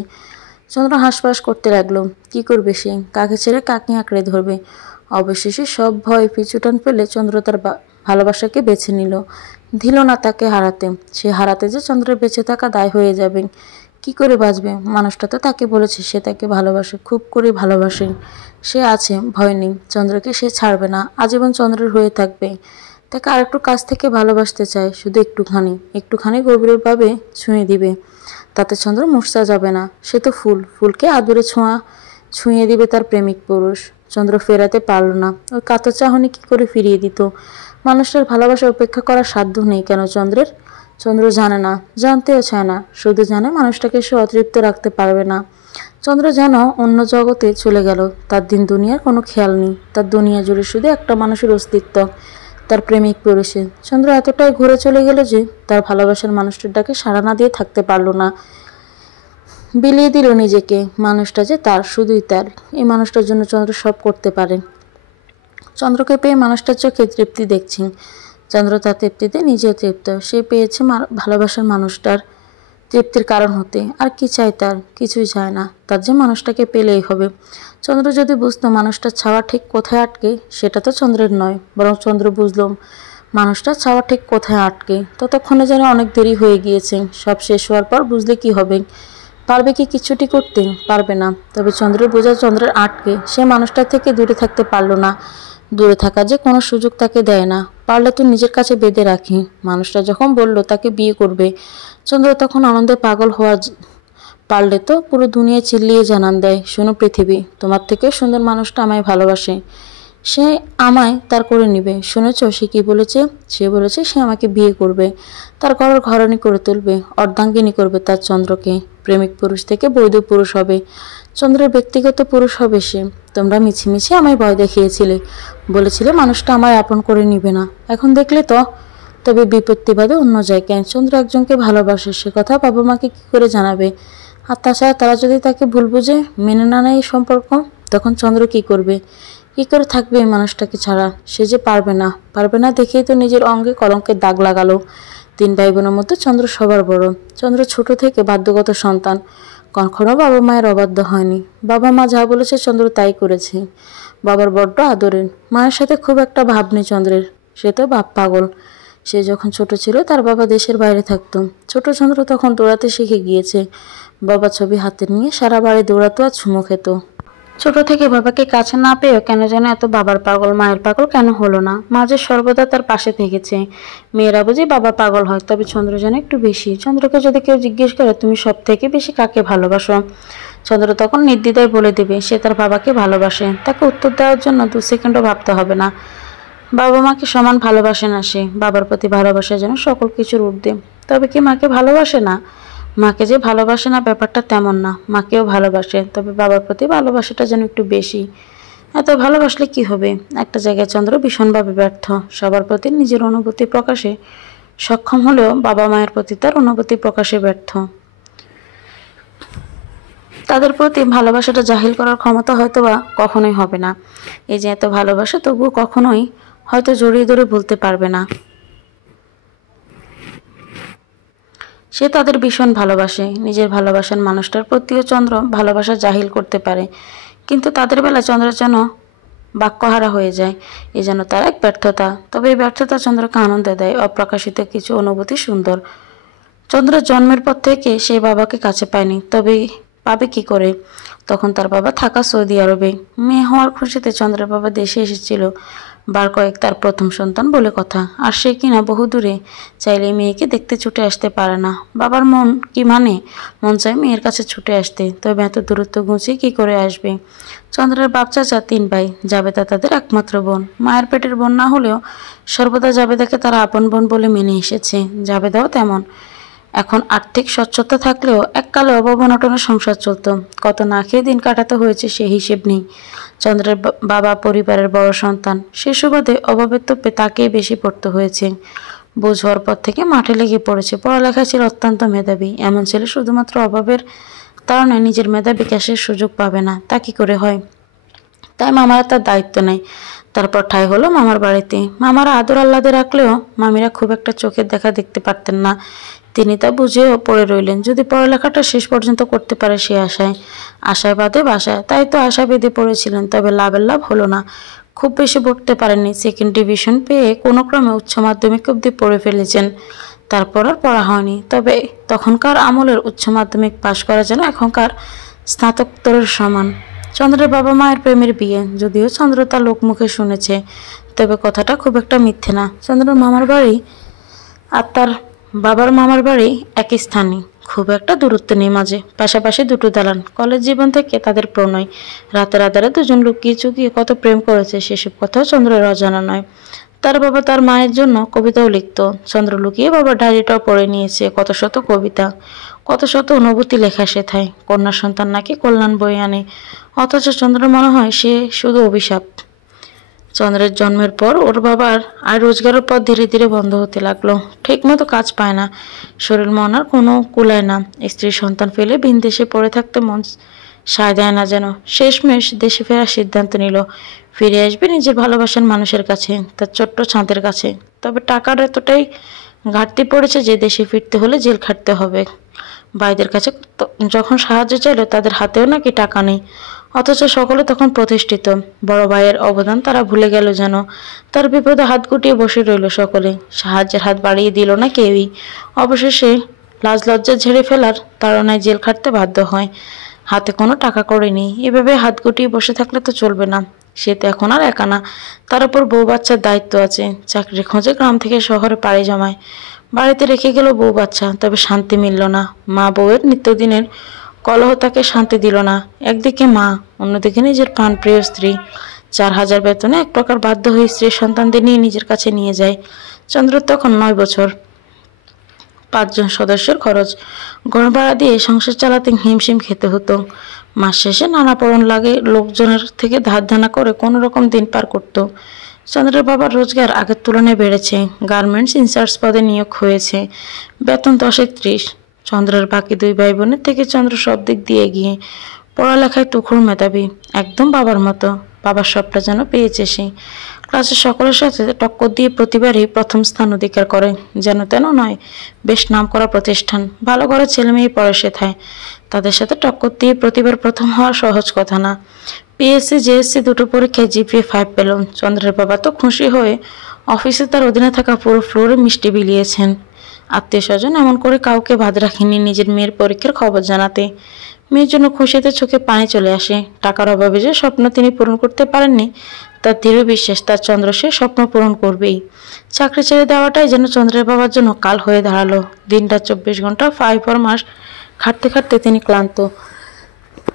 চন্দ্র হাঁসফাঁস করতে লাগলো। কি করবে সে? কাকে ছেড়ে কাকে আঁকড়ে ধরবে? অবশেষে সব ভয় পিছুটান ফেলে চন্দ্র তার ভালোবাসাকে বেছে নিল। দিল না তাকে হারাতে। সে হারাতে যে চন্দ্রের বেঁচে থাকা দায় হয়ে যাবে। কি করে বাঁচবে? মানুষটা তো তাকে বলেছে সে তাকে ভালোবাসে, খুব করে ভালোবাসে। সে আছে, ভয় নেই। চন্দ্রকে সে ছাড়বে না, আজীবন চন্দ্রের হয়ে থাকবে। তাকে আরেকটু কাছ থেকে ভালোবাসতে চায়, শুধু একটুখানি, একটুখানি গভীরভাবে ছুঁয়ে দিবে। তাতে চন্দ্র মূর্ছা যাবে না। সে তো ফুল, ফুলকে আদুরে ছুঁয়ে দিবে তার প্রেমিক পুরুষ। চন্দ্র ফেরাতে পারল না। ওই কাতর চাহনি কি করে ফিরিয়ে দিত? মানুষটার ভালোবাসা উপেক্ষা করার সাধ্য নেই কেন চন্দ্রের? চন্দ্র জানে না, জানতেও চায় না, শুধু জানে মানুষটাকে সে অতৃপ্ত রাখতে পারবে না। চন্দ্র যেন অন্য জগতে চলে গেল। তার দিন দুনিয়ার কোনো খেয়াল নেই, তার দুনিয়া জুড়ে শুধু একটা মানুষের অস্তিত্ব, তার প্রেমিক পুরুষে। চন্দ্র এতটাই ঘুরে চলে গেল যে তার ভালোবাসার মানুষটার ডাকে সাড়া না দিয়ে থাকতে পারল না। বিলিয়ে দিল নিজেকে। মানুষটা যে তার, শুধুই তার। এই মানুষটার জন্য চন্দ্র সব করতে পারে। চন্দ্রকে পেয়ে মানুষটার চোখে তৃপ্তি দেখছি। চন্দ্র তার তৃপ্তিতে নিজেও তৃপ্ত। সে পেয়েছে ভালোবাসার মানুষটার তৃপ্তির কারণ হতে। আর কি চাই তার? কিছুই চায় না। তার যে মানুষটাকে পেলেই হবে। চন্দ্র যদি বুঝতো মানুষটার ছাওয়া ঠিক কোথায় আটকে, সেটা তো চন্দ্রের নয়, বরং চন্দ্র বুঝলো মানুষটার ছাওয়া ঠিক কোথায় আটকে। ততক্ষণে যেন অনেক দেরি হয়ে গিয়েছে। সব শেষ হওয়ার পর বুঝলে কি হবে? পারবে কি কিছুটি করতে? পারবে না। তবে চন্দ্রের বোঝা চন্দ্রের আটকে। সে মানুষটা থেকে দূরে থাকতে পারলো না। দূরে থাকা যে কোনো সুযোগ তাকে দেয় না। পারলে তো নিজের কাছে বেঁধে রাখি। মানুষটা যখন বলল তাকে বিয়ে করবে, চন্দ্র তখন আনন্দে পাগল হওয়া। পারলে তো পুরো দুনিয়া চিল্লিয়ে জানান দেয়, শোনো পৃথিবী, তোমার থেকে সুন্দর মানুষটা আমায় ভালোবাসে, সে আমায় তার করে নিবে। শুনেছ সে কি বলেছে? সে বলেছে সে আমাকে বিয়ে করবে, তার ঘরের ঘরণী করে তুলবে, অর্ধাঙ্গিনী করবে তার চন্দ্রকে। প্রেমিক পুরুষ থেকে বৈধ পুরুষ হবে, চন্দ্রের ব্যক্তিগত পুরুষ হবে সে। তোমরা মিছিমিছি আমায় ভয় দেখিয়েছিলে, বলেছিলে মানুষটা আমায় আপন করে নিবে না। এখন দেখলে তো। তবে বিপত্তি বাদে অন্য জায়গায় চন্দ্র একজনকে ভালোবাসে, সে কথা বাবা মাকে কি করে জানাবে? আর তাছাড়া তারা যদি তাকে ভুল বুঝে মেনে না নেয় এই সম্পর্ক, তখন চন্দ্র কি করবে? কি করে থাকবে এই মানুষটাকে ছাড়া? সে যে পারবে না। পারবে না দেখেই তো নিজের অঙ্গে কলঙ্কের দাগ লাগালো। 3 ভাই বোনের মধ্যে চন্দ্র সবার বড়। চন্দ্র ছোট থেকে বাধ্যগত সন্তান, কখনো বাবা মায়ের অবাধ্য হয়নি। বাবা মা যা বলেছে চন্দ্র তাই করেছে। বাবার বড্ড আদরের। মায়ের সাথে খুব একটা ভাব নেই চন্দ্রের। সে তো বাপ পাগল। সে যখন ছোট ছিল তার বাবা দেশের বাইরে থাকতো। ছোট চন্দ্র তখন দৌড়াতে শিখে গিয়েছে। বাবা ছবি হাতে নিয়ে সারা বাড়ি দৌড়াতো আর চুমো খেত। ছোট থেকে বাবাকে কাছে না পেয়েও কেন যেন এত বাবার পাগল মায়ের পাগল কেন হলো না? মা যে সর্বদা তার পাশে থেকেছে। মেয়েরা বুঝি বাবা পাগল হয়, তবে চন্দ্র যেন একটু বেশি। চন্দ্রকে যদি কেউ জিজ্ঞেস করে তুমি সব থেকে বেশি কাকে ভালোবাসো, চন্দ্র তখন নির্দ্বিধায় বলে দেবে সে তার বাবাকে ভালোবাসে। তাকে উত্তর দেওয়ার জন্য 2 সেকেন্ডও ভাবতে হবে না। বাবা মাকে সমান ভালোবাসে না সে। বাবার প্রতি ভালোবাসা যেন সকল কিছুর ঊর্ধ্বে। তবে কি মাকে ভালোবাসে না? মাকে যে ভালোবাসে না ব্যাপারটা তেমন না। মাকেও ভালোবাসে, তবে বাবার প্রতি ভালোবাসাটা যেন একটু বেশি। এত ভালোবাসলে কি হবে? একটা জায়গায় চন্দ্র ভীষণভাবে ব্যর্থ। সবার প্রতি নিজের অনুভূতি প্রকাশে সক্ষম হলেও বাবা মায়ের প্রতি তার অনুভূতি প্রকাশে ব্যর্থ। তাদের প্রতি ভালোবাসাটা জাহির করার ক্ষমতা হয়তো বা কখনোই হবে না। এই যে এত ভালোবাসা, তবুও কখনোই হয়তো জড়িয়ে ধরে বলতে পারবে না। সে তাদের ভীষণ ভালোবাসে। নিজের ভালোবাসার মানুষটার প্রতিও চন্দ্র ভালোবাসা জাহির করতে পারে, কিন্তু তাদের বেলায় চন্দ্র যেন বাক্যহারা হয়ে যায়। এ যেন তার এক ব্যর্থতা। তবে এই ব্যর্থতা চন্দ্রকে আনন্দ দেয়। অপ্রকাশিত কিছু অনুভূতি সুন্দর। চন্দ্র জন্মের পর থেকে সে বাবাকে কাছে পায়নি, তবে পাবে কি করে? তখন তার বাবা থাকা সৌদি আরবে। মেয়ে হওয়ার খুশিতে চন্দ্রের বাবা দেশে এসেছিল। বার কয়েক তার প্রথম সন্তান বলে কথা। আর সে কিনা বহু দূরে, চাইলে মেয়েকে দেখতে ছুটে আসতে পারে না। বাবার মন কি মানে? মন চায় মেয়ের কাছে ছুটে আসতে, তবে এত দূরত্ব ঘুচিয়ে কি করে আসবে? চন্দ্রের বাপ চাচা 3 ভাই। জাবেদা তাদের একমাত্র বোন। মায়ের পেটের বোন না হলেও সর্বদা জাবেদাকে তারা আপন বোন বলে মেনে এসেছে। জাবেদাও তেমন। এখন আর্থিক সচ্ছলতা থাকলেও এককালে অভাব অনটনের সংসার চলত। কত না খেয়ে দিন কাটাতে হয়েছে সে হিসেব নেই। চন্দ্রের বাবা পরিবারের বড় সন্তান, সে সুবাদে অভাবের তোপে তাকেই বেশি পড়তে হয়েছে। বোঝ হওয়ার পর থেকে মাঠে লেগে পড়েছে। পড়ালেখায় ছিল অত্যন্ত মেধাবী। এমন ছেলে শুধুমাত্র অভাবের কারণে নিজের মেধা বিকাশের সুযোগ পাবে না, তা কি করে হয়? তাই মামারা তার দায়িত্ব নেয়। তারপর ঠাঁই হলো মামার বাড়িতে। মামারা আদর আহ্লাদে রাখলেও মামিরা খুব একটা চোখের দেখা দেখতে পারতেন না। তিনি তা বুঝেও পড়ে রইলেন, যদি পড়ালেখাটা শেষ পর্যন্ত করতে পারে সে আশায়। আশায় বাদে বাসায়, তাই তো আশা বেঁধে পড়েছিলেন। তবে লাভের লাভ হলো না। খুব বেশি পড়তে পারেননি। 2nd ডিভিশন পেয়ে কোনো ক্রমে উচ্চ মাধ্যমিক অবধি পড়ে ফেলেছেন। তারপর আর পড়া হয়নি। তবে তখনকার আমলের উচ্চ মাধ্যমিক পাশ করা যেন এখনকার স্নাতকোত্তরের সমান। চন্দ্রের বাবা মায়ের প্রেমের বিয়ে, যদিও চন্দ্র তা লোকমুখে শুনেছে, তবে কথাটা খুব একটা মিথ্যে না। চন্দ্রের মামার বাড়ি আর তার বাবার মামার বাড়ি একই স্থানে। খুব একটা দূরত্ব নেই মাঝে। পাশাপাশি 2টো দালান। কলেজ জীবন থেকে তাদের প্রণয়। রাতের আধারে দুজন লুকিয়ে চুকিয়ে কত প্রেম করেছে সেসব কথাও চন্দ্রের অজানা নয়। তার বাবা তার মায়ের জন্য কবিতাও লিখত। চন্দ্র লুকিয়ে বাবার ডায়েরিটাও পড়ে নিয়েছে, কত শত কবিতা, কত শত অনুভূতি লেখা সেথায়। কন্যা সন্তান নাকি কল্যাণ বয়ে আনে, অথচ চন্দ্রের মনে হয় সে শুধু অভিশাপ। চন্দ্রের জন্মের পর ওর বাবার আয় রোজগারের পথ ধীরে ধীরে বন্ধ হতে লাগলো। ঠিকমতো কাজ পায় না, শরীর মন আর কোনো কুলায় না। স্ত্রী সন্তান ফেলে ভিন দেশে পড়ে থাকতে মন সায় দেয় না যেন। শেষমেশ দেশে ফেরার সিদ্ধান্ত নিল। ফিরে আসবে নিজের ভালোবাসার মানুষের কাছে, তার ছোট্ট ছাদের কাছে। তবে টাকার এতটাই ঘাটতি পড়েছে যে দেশে ফিরতে হলে জেল খাটতে হবে। ভাইদের কাছে যখন সাহায্য চাইল তাদের হাতেও নাকি টাকা নেই, অথচ সকলে তখন প্রতিষ্ঠিত। বড় ভাইয়ের অবদান তারা ভুলে গেল যেন। তার বিপদে হাত গুটিয়ে বসে রইল সকলে, সাহায্যের হাত বাড়িয়ে দিল না কেউই। অবশেষে লাজ লজ্জা ঝেড়ে ফেলার তাড়নায় জেল খাটতে বাধ্য হয়। হাতে কোনো টাকা কড়ি নেই, এভাবে হাত গুটিয়ে বসে থাকলে তো চলবে না। সে তো এখন আর একা না, তার উপর বউ বাচ্চার দায়িত্ব আছে। চাকরির খোঁজে গ্রাম থেকে শহরে পাড়ি জমায়। বাড়িতে রেখে গেল বউ বাচ্চা, তবে শান্তি মিলল না। মা বউয়ের নিত্যদিনের কলহ তাকে শান্তি দিল না। একদিকে মা, অন্যদিকে নিজের প্রাণপ্রিয় স্ত্রী। 4,000 বেতনে এক প্রকার বাধ্য হয়ে স্ত্রীর সন্তানদের নিয়ে নিজের কাছে নিয়ে যায়। চন্দ্র তখন 9 বছর। 5 জন সদস্যের খরচ, ঘর ভাড়া দিয়ে সংসার চালাতে হিমশিম খেতে হতো। মাস শেষে নানা পরণ লাগে লোকজনের থেকে ধার ধানা করে কোনো রকম দিন পার করত। চন্দ্রের বাবার রোজগার আগের তুলনায় বেড়েছে। গার্মেন্টস ইনচার্জ পদে নিয়োগ হয়েছে, বেতন 10-30। চন্দ্রের বাকি 2 ভাই বোনের থেকে চন্দ্র সব দিক দিয়ে এগিয়ে। পড়ালেখায় তুখোড় মেধাবী, একদম বাবার মতো। বাবার সবটা যেন পেয়েছে সে। ক্লাসের সকলের সাথে টক্কর দিয়ে প্রতিবারই প্রথম স্থান অধিকার করে। যেন তেন নয়, বেশ নামকরা প্রতিষ্ঠান, ভালো করে ছেলে মেয়ে পড়ে সেথায়। তাদের সাথে টক্কর দিয়ে প্রতিবার প্রথম হওয়া সহজ কথা না। পিএসসি জেএসসি দুটো পরীক্ষায় জিপিএ 5 পেল। চন্দ্রের বাবা তো খুশি হয়ে অফিসে তার অধীনে থাকা পুরো ফ্লোরে মিষ্টি বিলিয়েছেন। আত্মীয় স্বজন এমন করে কাউকে বাদ রাখেনি নিজের মেয়ের পরীক্ষার খবর জানাতে। মেয়ের জন্য খুশিতে চোখে পানি চলে আসে। টাকার অভাবে যে স্বপ্ন তিনি পূরণ করতে পারেননি, তার দৃঢ় বিশ্বাস তার চন্দ্র সে স্বপ্ন পূরণ করবেই। চাকরি ছেড়ে দেওয়াটাই যেন চন্দ্রের বাবার জন্য কাল হয়ে দাঁড়ালো। দিনটা 24 ঘন্টা 5 মাস খাটতে খাটতে তিনি ক্লান্ত।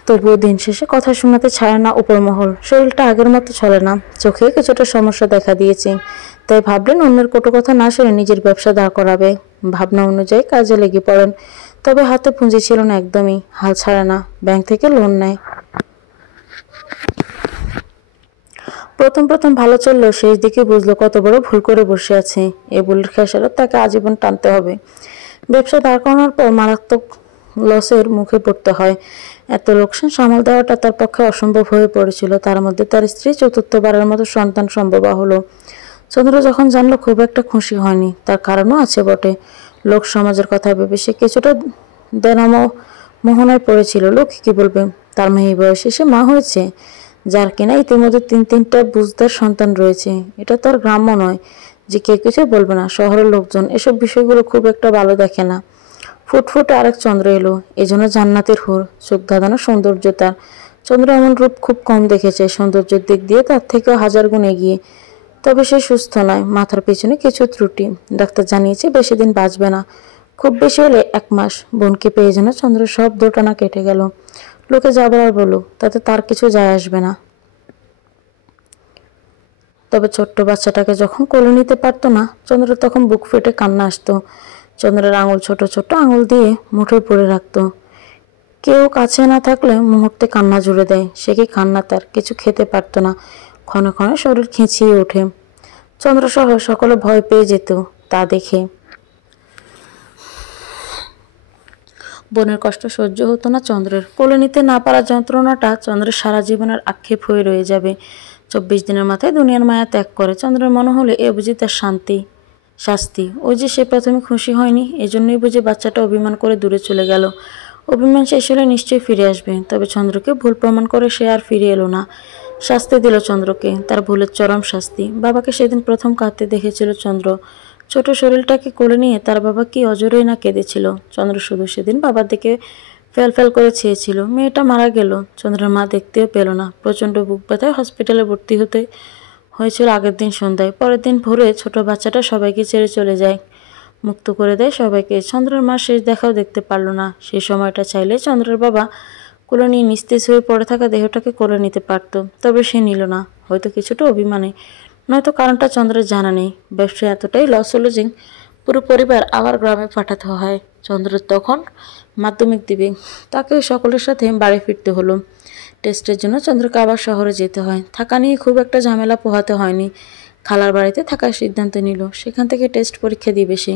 তবুও দিন শেষে কথা শোনাতে ছাড়ে না উপরমহল। শরীরটা আগের মতো চলে না, চোখে কিছুটা সমস্যা দেখা দিয়েছে। তাই ভাবলেন অন্যের কটু কথা না শুনে নিজের ব্যবসা দাঁড় করাবে। ভাবনা অনুযায়ী কাজে লেগে পড়েন। তবে হাতে পুঁজি ছিল না একদমই, হাল ছাড়ে না। ব্যাংক থেকে লোন নেয়। প্রথম প্রথম ভালো চললেও শেষ দিকে বুঝলো কত বড় ভুল করে বসে আছে। এই ভুলের খেসারত তাকে আজীবন টানতে হবে। ব্যবসা দাঁড় করানোর পর মারাত্মক লসের মুখে পড়তে হয়। এত লোকসান সামাল দেওয়াটা তার পক্ষে অসম্ভব হয়ে পড়েছিল। তার মধ্যে তার স্ত্রী চতুর্থবারের মতো সন্তান সম্ভবা হলো। চন্দ্র যখন জানলো খুব একটা খুশি হয়নি। তার কারণও আছে বটে। লোক সমাজের কথা ভেবে সে কিছুটা দেনাম মোহনায় পড়েছিল। লোক কি বলবে, তার মেয়ে বয়সে সে মা হয়েছে, যার কিনা ইতিমধ্যে 3-3টা বুঝদার সন্তান রয়েছে। এটা তার গ্রাম্য নয় যে কেউ কিছু বলবে না। শহরের লোকজন এসব বিষয়গুলো খুব একটা ভালো দেখে না। ফুটফুটে আরেক চন্দ্র এলো, এজন্য জান্নাতের হুর, চোখ ধাঁধানো সৌন্দর্য তার। চন্দ্র এমন রূপ খুব কম দেখেছে, সৌন্দর্যের দিক দিয়ে তার থেকেও 1000 গুণ এগিয়ে। তবে সে সুস্থ নয়, মাথার পেছনে কিছু ত্রুটি। ডাক্তার জানিয়েছে বেশি দিন বাঁচবে না, খুব বেশি হলে 1 মাস। বোনকে পেয়ে যেন চন্দ্র সব দোটানা কেটে গেল। লোকে যা বলার বলুক, তাতে তার কিছু যায় আসবে না। তবে ছোট্ট বাচ্চাটাকে যখন কোলে নিতে পারতো না, চন্দ্র তখন বুক ফেটে কান্না আসতো। চন্দ্রের আঙুল ছোট ছোট আঙুল দিয়ে মুঠোয় পড়ে রাখতো। কেউ কাছে না থাকলে মুহূর্তে কান্না জুড়ে দেয়। সে কি কান্না তার, কিছু খেতে পারতো না। ক্ষণে ক্ষণে শরীর খিঁচিয়ে ওঠে। চন্দ্রসহ সকলে ভয় পেয়ে যেত তা দেখে। বোনের কষ্ট সহ্য হতো না চন্দ্রের। কোলে নিতে না পারা যন্ত্রণাটা চন্দ্রের সারা জীবনের আক্ষেপ হয়ে রয়ে যাবে। 24 দিনের মাথায় দুনিয়ার মায়া ত্যাগ করে। চন্দ্রের মনে হলে এ বুঝি তার শাস্তি। ওই যে সে প্রথমে খুশি হয়নি, এজন্যই বুঝি বাচ্চাটা অভিমান করে দূরে চলে গেল। অভিমান শেষ হলে নিশ্চয়ই ফিরে আসবে। তবে চন্দ্রকে ভুল প্রমাণ করে সে আর ফিরে এলো না। শাস্তি দিল চন্দ্রকে, তার ভুলের চরম শাস্তি। বাবাকে সেদিন প্রথম কাঁদতে দেখেছিল চন্দ্র। ছোট শরীরটাকে কোলে নিয়ে তার বাবা কি অজরেই না কেঁদেছিল। চন্দ্র শুধু সেদিন বাবার দিকে ফেল করে চেয়েছিল। মেয়েটা মারা গেল, চন্দ্রের মা দেখতেও পেল না। প্রচণ্ড বুক ব্যথায় হসপিটালে ভর্তি হতে হয়েছিল আগের দিন সন্ধ্যায়। পরের দিন ভোরে ছোট বাচ্চাটা সবাইকে ছেড়ে চলে যায়, মুক্ত করে দেয় সবাইকে। চন্দ্রের মা শেষ দেখাও দেখতে পারল না। সেই সময়টা চাইলে চন্দ্রের বাবা কোলে নিয়ে নিস্তেজ হয়ে পড়ে থাকা দেহটাকে কোলে নিতে পারত, তবে সে নিল না। হয়তো কিছুটা অভিমানে, নয়তো কারণটা চন্দ্রের জানা নেই। ব্যবসায় এতটাই লস হলো যে পুরো পরিবার আবার গ্রামে পাঠাতে হয়। চন্দ্র তখন মাধ্যমিক দিবে, তাকে সকলের সাথে বাড়ি ফিরতে হলো। টেস্টের জন্য চন্দ্রকে আবার শহরে যেতে হয়। থাকা নিয়ে খুব একটা ঝামেলা পোহাতে হয়নি। খালার বাড়িতে থাকার সিদ্ধান্ত নিল, সেখান থেকে টেস্ট পরীক্ষা দিবে সে।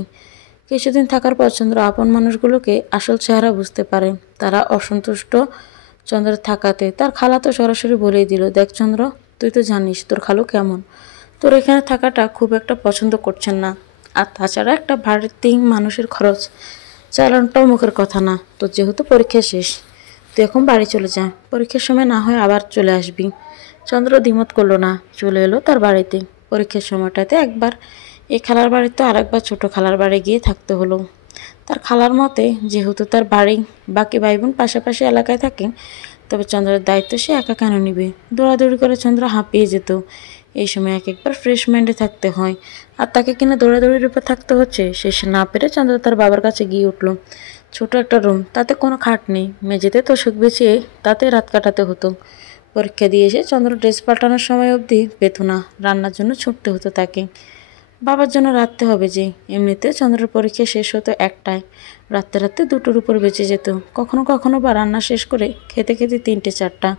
কিছুদিন থাকার পর চন্দ্র আপন মানুষগুলোকে আসল চেহারা বুঝতে পারে। তারা অসন্তুষ্ট চন্দ্র থাকাতে। তার খালা তো সরাসরি বলেই দিল, দেখ চন্দ্র, তুই তো জানিস তোর খালু কেমন, তোর এখানে থাকাটা খুব একটা পছন্দ করছেন না। আর তাছাড়া একটা বাড়তি মানুষের খরচ চালানোটাও মুখের কথা না। তোর যেহেতু পরীক্ষা শেষ, তুই এখন বাড়ি চলে যা, পরীক্ষার সময় না হয় আবার চলে আসবি। চন্দ্র দ্বিমত করলো না, চলে এলো তার বাড়িতে। পরীক্ষার সময়টাতে একবার এই খালার বাড়িতে আরেকবার ছোট খালার বাড়ি গিয়ে থাকতে হলো। তার খালার মতে যেহেতু তার বাড়ি বাকি ভাই বোন পাশাপাশি এলাকায় থাকে, তবে চন্দ্রের দায়িত্ব সে একা কেন নিবে। দৌড়াদৌড়ি করে চন্দ্র হাঁপিয়ে যেত। এই সময় এক একবার ফ্রেশ মাইন্ডে থাকতে হয়, আর তাকে কিনা দৌড়াদৌড়ির উপর থাকতে হচ্ছে। শেষ না পেরে চন্দ্র তার বাবার কাছে গিয়ে উঠল। ছোট একটা রুম, তাতে কোনো খাট নেই, মেঝেতে তোষক বিছিয়ে তাতে রাত কাটাতে হতো। পরীক্ষা দিয়ে এসে চন্দ্র ড্রেস পাল্টানোর সময় অবধি পেত না, রান্নার জন্য ছুটতে হতো তাকে। বাবার জন্য রাঁধতে হবে যে, এমনিতে চন্দ্রের পরীক্ষা শেষ হতো একটায়, রাত্রে রাত্রে দুটোর উপর বেঁচে যেত। কখনো কখনো বা রান্না শেষ করে খেতে খেতে 3টে 4টা।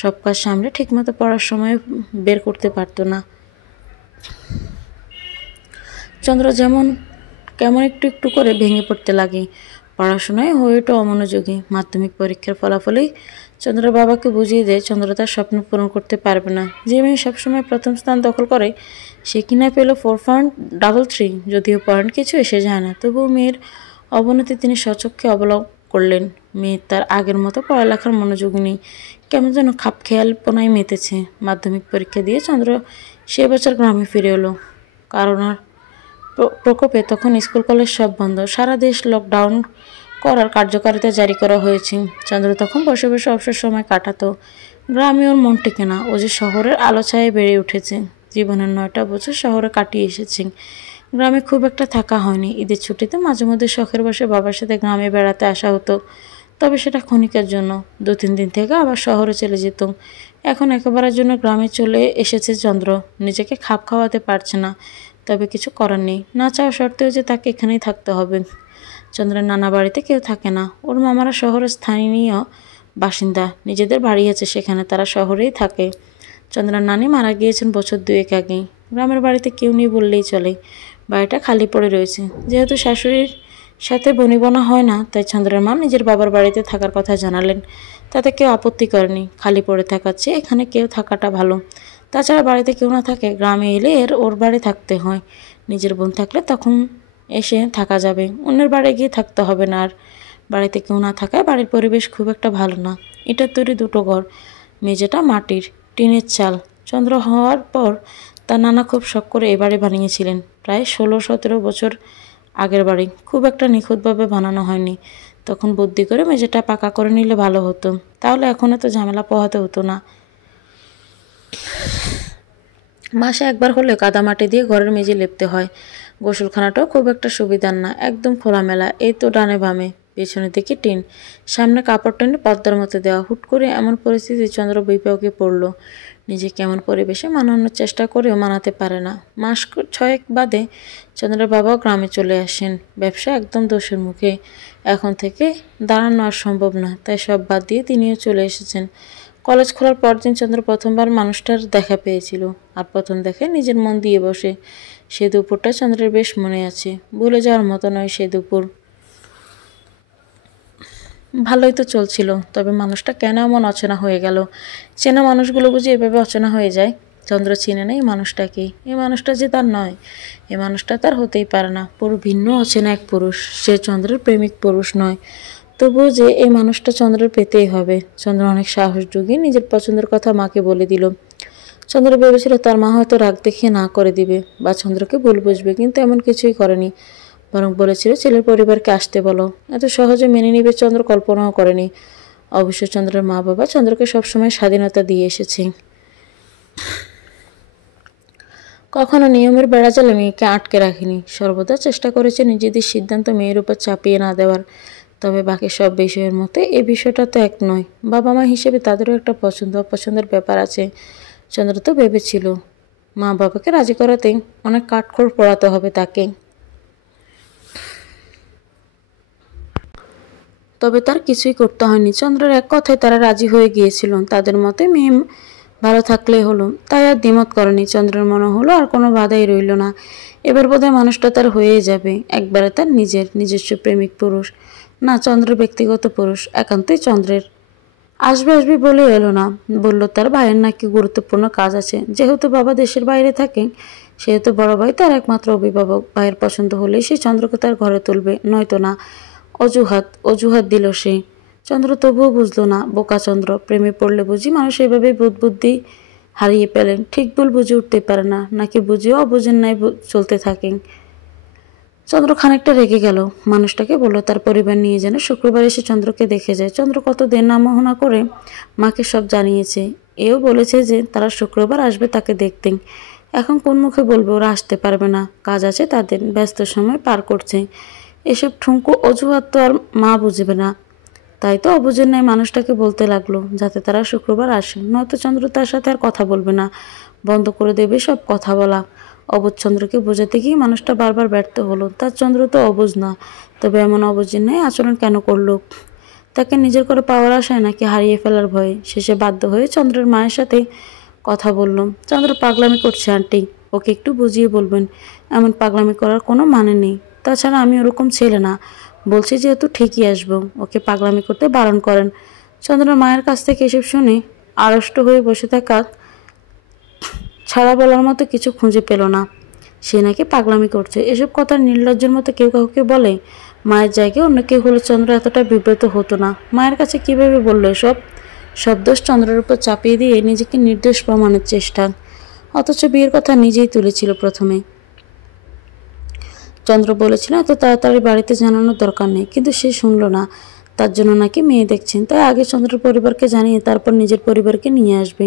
সব কাজ সামলে ঠিকমতো পড়ার সময় বের করতে পারতো না। চন্দ্র যেমন কেমন একটু একটু করে ভেঙে পড়তে লাগে। পড়াশোনায় হয়ে ওঠে অমনোযোগী। মাধ্যমিক পরীক্ষার ফলাফলেই চন্দ্র বাবাকে বুঝিয়ে দেয় চন্দ্র তার স্বপ্ন পূরণ করতে পারবে না। যে মেয়ে সবসময় প্রথম স্থান দখল করে সে কিনা পেল 4.33। যদিও পয়েন্ট কিছু এসে যায় না, তবুও মেয়ের অবনতি তিনি স্বচক্ষে অবলোকন করলেন। মেয়ে তার আগের মতো পড়ালেখার মনোযোগ নেই, কেমন যেন খাপখেয়ালপনায় মেতেছে। মাধ্যমিক পরীক্ষা দিয়ে চন্দ্র সে বছর গ্রামে ফিরে এলো। কারণ আর প্রকোপে তখন স্কুল কলেজ সব বন্ধ, সারা দেশ লকডাউন করার কার্যকারিতা জারি করা হয়েছে। চন্দ্র তখন বসে বসে অবসর সময় কাটাতো। গ্রামে ওর মন টেকে না, ও যে শহরের আলো ছায়ে বেড়ে উঠেছে, জীবনের 9টা বছর শহরে কাটিয়ে এসেছে। গ্রামে খুব একটা থাকা হয়নি। ঈদের ছুটিতে মাঝে মধ্যে শখের বসে বাবার সাথে গ্রামে বেড়াতে আসা হতো, তবে সেটা ক্ষণিকের জন্য। 2-3 দিন থেকে আবার শহরে চলে যেত। এখন একেবারের জন্য গ্রামে চলে এসেছে চন্দ্র। নিজেকে খাপ খাওয়াতে পারছে না, তবে কিছু করার নেই। না চাওয়া সত্ত্বেও যে তাকে এখানেই থাকতে হবে। চন্দ্রের নানা বাড়িতে কেউ থাকে না, ওর মামারা শহরের স্থানীয় বাসিন্দা, নিজেদের বাড়ি আছে সেখানে, তারা শহরেই থাকে। চন্দ্রের নানি মারা গিয়েছেন বছর 2 আগেই। গ্রামের বাড়িতে কেউ নেই বললেই চলে, বাড়িটা খালি পড়ে রয়েছে। যেহেতু শাশুড়ির সাথে বনিবনা হয় না, তাই চন্দ্রের মা নিজের বাবার বাড়িতে থাকার কথা জানালেন। তাতে কেউ আপত্তি করেনি। খালি পড়ে থাকার চেয়ে এখানে কেউ থাকাটা ভালো। তাছাড়া বাড়িতে কেউ না থাকে, গ্রামে এলে ওর বাড়ি থাকতে হয়। নিজের বোন থাকলে তখন এসে থাকা যাবে, অন্যের বাড়ি গিয়ে থাকতে হবে না। আর বাড়িতে কেউ না থাকায় বাড়ির পরিবেশ খুব একটা ভালো না। ইটের তৈরি 2টো ঘর, মেঝেটা মাটির, টিনের চাল। চন্দ্র হওয়ার পর তার নানা খুব শখ করে এ বাড়ি বানিয়েছিলেন। প্রায় 16-17 বছর আগের বাড়ি, খুব একটা নিখুঁতভাবে বানানো হয়নি। তখন বুদ্ধি করে মেঝেটা পাকা করে নিলে ভালো হতো, তাহলে এখন এত ঝামেলা পোহাতে হতো না। মাসে একবার হলে কাদামাটি দিয়ে ঘরের মেঝে লেপতে হয়। গোসলখানাটাও খুব একটা সুবিধার না, একদম খোলামেলা। এই তো ডানে বামে, পেছনে দিকে টিন, সামনে কাপড় টেনে পর্দার মতো দেওয়া। হুট করে এমন পরিস্থিতি চন্দ্র বিপাকে পড়ল। নিজে কেমন পরিবেশে মানানোর চেষ্টা করেও মানাতে পারে না। মাস 6 বাদে চন্দ্রের বাবাও গ্রামে চলে আসেন। ব্যবসা একদম দোষের মুখে, এখন থেকে দাঁড়ানো আর সম্ভব না, তাই সব বাদ দিয়ে তিনিও চলে এসেছেন। কলেজ খোলার পরদিন চন্দ্র প্রথমবার মানুষটার দেখা পেয়েছিল। আর প্রথম দেখে নিজের মন দিয়ে বসে। সে দুপুরটা চন্দ্রের বেশ মনে আছে, ভুলে যাওয়ার মতো নয় সে দুপুর। ভালোই তো চলছিল, তবে মানুষটা কেন এমন অচেনা হয়ে গেল? চেনা মানুষগুলো বুঝি এভাবে অচেনা হয়ে যায়? চন্দ্র চিনে নেই মানুষটাকে। এই মানুষটা যে তার নয়, এই মানুষটা তার হতেই পারে না। পুরো ভিন্ন অচেনা এক পুরুষ। সে চন্দ্রের প্রেমিক পুরুষ নয়, তবুও যে এই মানুষটা চন্দ্রের পেতেই হবে। চন্দ্র অনেক সাহস জুগিয়ে নিজের পছন্দের কথা মাকে বলে দিল। চন্দ্র ভেবেছিল তার মা হয়তো রাগ দেখিয়ে না করে দিবে বা চন্দ্রকে ভুল বুঝবে, কিন্তু এমন কিছুই করেনি। বরং বলেছিল ছেলের পরিবারকে আসতে বলো। এত সহজে মেনে নিবে চন্দ্র কল্পনাও করেনি। অবশ্য চন্দ্রের মা বাবা চন্দ্রকে সবসময় স্বাধীনতা দিয়ে এসেছে। কখনো নিয়মের বেড়াজালে মেয়েকে আটকে রাখেনি, সর্বদা চেষ্টা করেছে নিজেদের সিদ্ধান্ত মেয়ের উপর চাপিয়ে না দেওয়ার। তবে বাকি সব বিষয়ের মতে এই বিষয়টা তো এক নয়। বাবা মা হিসেবে তাদেরও একটা পছন্দ অপছন্দের ব্যাপার আছে। চন্দ্র তো ভেবেছিল মা বাবাকে রাজি করাতে অনেক কাঠখড় পোড়াতে হবে তাকে। তবে তার কিছুই করতে হয়নি। চন্দ্রের এক কথায় তারা রাজি হয়ে গিয়েছিল। তাদের মতে মেয়ে ভালো থাকলেই হলো, তাই আর দ্বিমত করেনি। চন্দ্রের মনে হলো আর কোনো বাধাই রইল না। এবার বোধহয় মানুষটা তার হয়েই যাবে, একবারে তার নিজস্ব প্রেমিক পুরুষ। না, চন্দ্রের ব্যক্তিগত পুরুষ, একান্তই চন্দ্রের। আসবে আসবে বলে এলো না, বলল তার ভাইয়ের নাকি গুরুত্বপূর্ণ কাজ আছে। যেহেতু বাবা দেশের বাইরে থাকে, সেহেতু বড় ভাই তার একমাত্র অভিভাবক। ভাইয়ের পছন্দ হলেই সে চন্দ্রকে তার ঘরে তুলবে, নয়তো না। অজুহাত দিল সে। চন্দ্র তবুও বুঝলো না। বোকা চন্দ্র, প্রেমে পড়লে বুঝি মানুষ এভাবে বুদ্ধি হারিয়ে পেলেন, ঠিক ভুল বুঝে উঠতে পারে না, নাকি বুঝেও অবুঝের ন্যায় চলতে থাকেন। চন্দ্র খানিকটা রেগে গেল। মানুষটাকে বলল তার পরিবার নিয়ে যেন শুক্রবার এসে চন্দ্রকে দেখে যায়। চন্দ্র কত দেন নামোহনা করে মাকে সব জানিয়েছে। এও বলেছে যে তারা শুক্রবার আসবে তাকে দেখতেন। এখন কোন মুখে বলবে ওরা আসতে পারবে না, কাজ আছে তাদের, ব্যস্ত সময় পার করছে। এসব ঠুনকো অজুহাত তো আর মা বুঝবে না। তাই তো অবুঝের ন্যায় মানুষটাকে বলতে লাগলো যাতে তারা শুক্রবার আসে, নয়তো চন্দ্র তার সাথে আর কথা বলবে না, বন্ধ করে দেবে সব কথা বলা। অবুঝ চন্দ্রকে বোঝাতে গিয়ে মানুষটা বারবার ব্যর্থ হলো। তার চন্দ্র তো অবুঝ না, তবে এমন অবুঝের ন্যায় আচরণ কেন করলো? তাকে নিজের করে পাওয়ার আশায় নাকি হারিয়ে ফেলার ভয়ে? শেষে বাধ্য হয়ে চন্দ্রের মায়ের সাথে কথা বলল। চন্দ্র পাগলামি করছে আন্টি, ওকে একটু বুঝিয়ে বলবেন। এমন পাগলামি করার কোনো মানে নেই। তাছাড়া আমি ওরকম ছেলে না, বলছি যেহেতু ঠিকই আসবো, ওকে পাগলামি করতে বারণ করেন। চন্দ্রের মায়ের কাছ থেকে এসব শুনে আড়ষ্ট হয়ে বসে থাকা ছাড়া বলার মতো কিছু খুঁজে পেল না। সে নাকি পাগলামি করছে, এসব কথা নির্লজ্জের মতো কেউ কাউকে বলে? মায়ের জায়গায় অন্য কেউ হলে চন্দ্র এতটা বিব্রত হতো না। মায়ের কাছে কিভাবে বললো এসব? সব দোষ চন্দ্রের উপর চাপিয়ে দিয়ে নিজেকে নির্দোষ প্রমাণের চেষ্টা। অথচ বিয়ের কথা নিজেই তুলেছিল প্রথমে। চন্দ্র বলেছিল এত তাড়াতাড়ি বাড়িতে জানানোর দরকার নেই, কিন্তু সে শুনল না। তার জন্য নাকি মেয়ে দেখছেন, তাই আগে চন্দ্রের পরিবারকে জানিয়ে তারপর নিজের পরিবারকে নিয়ে আসবে।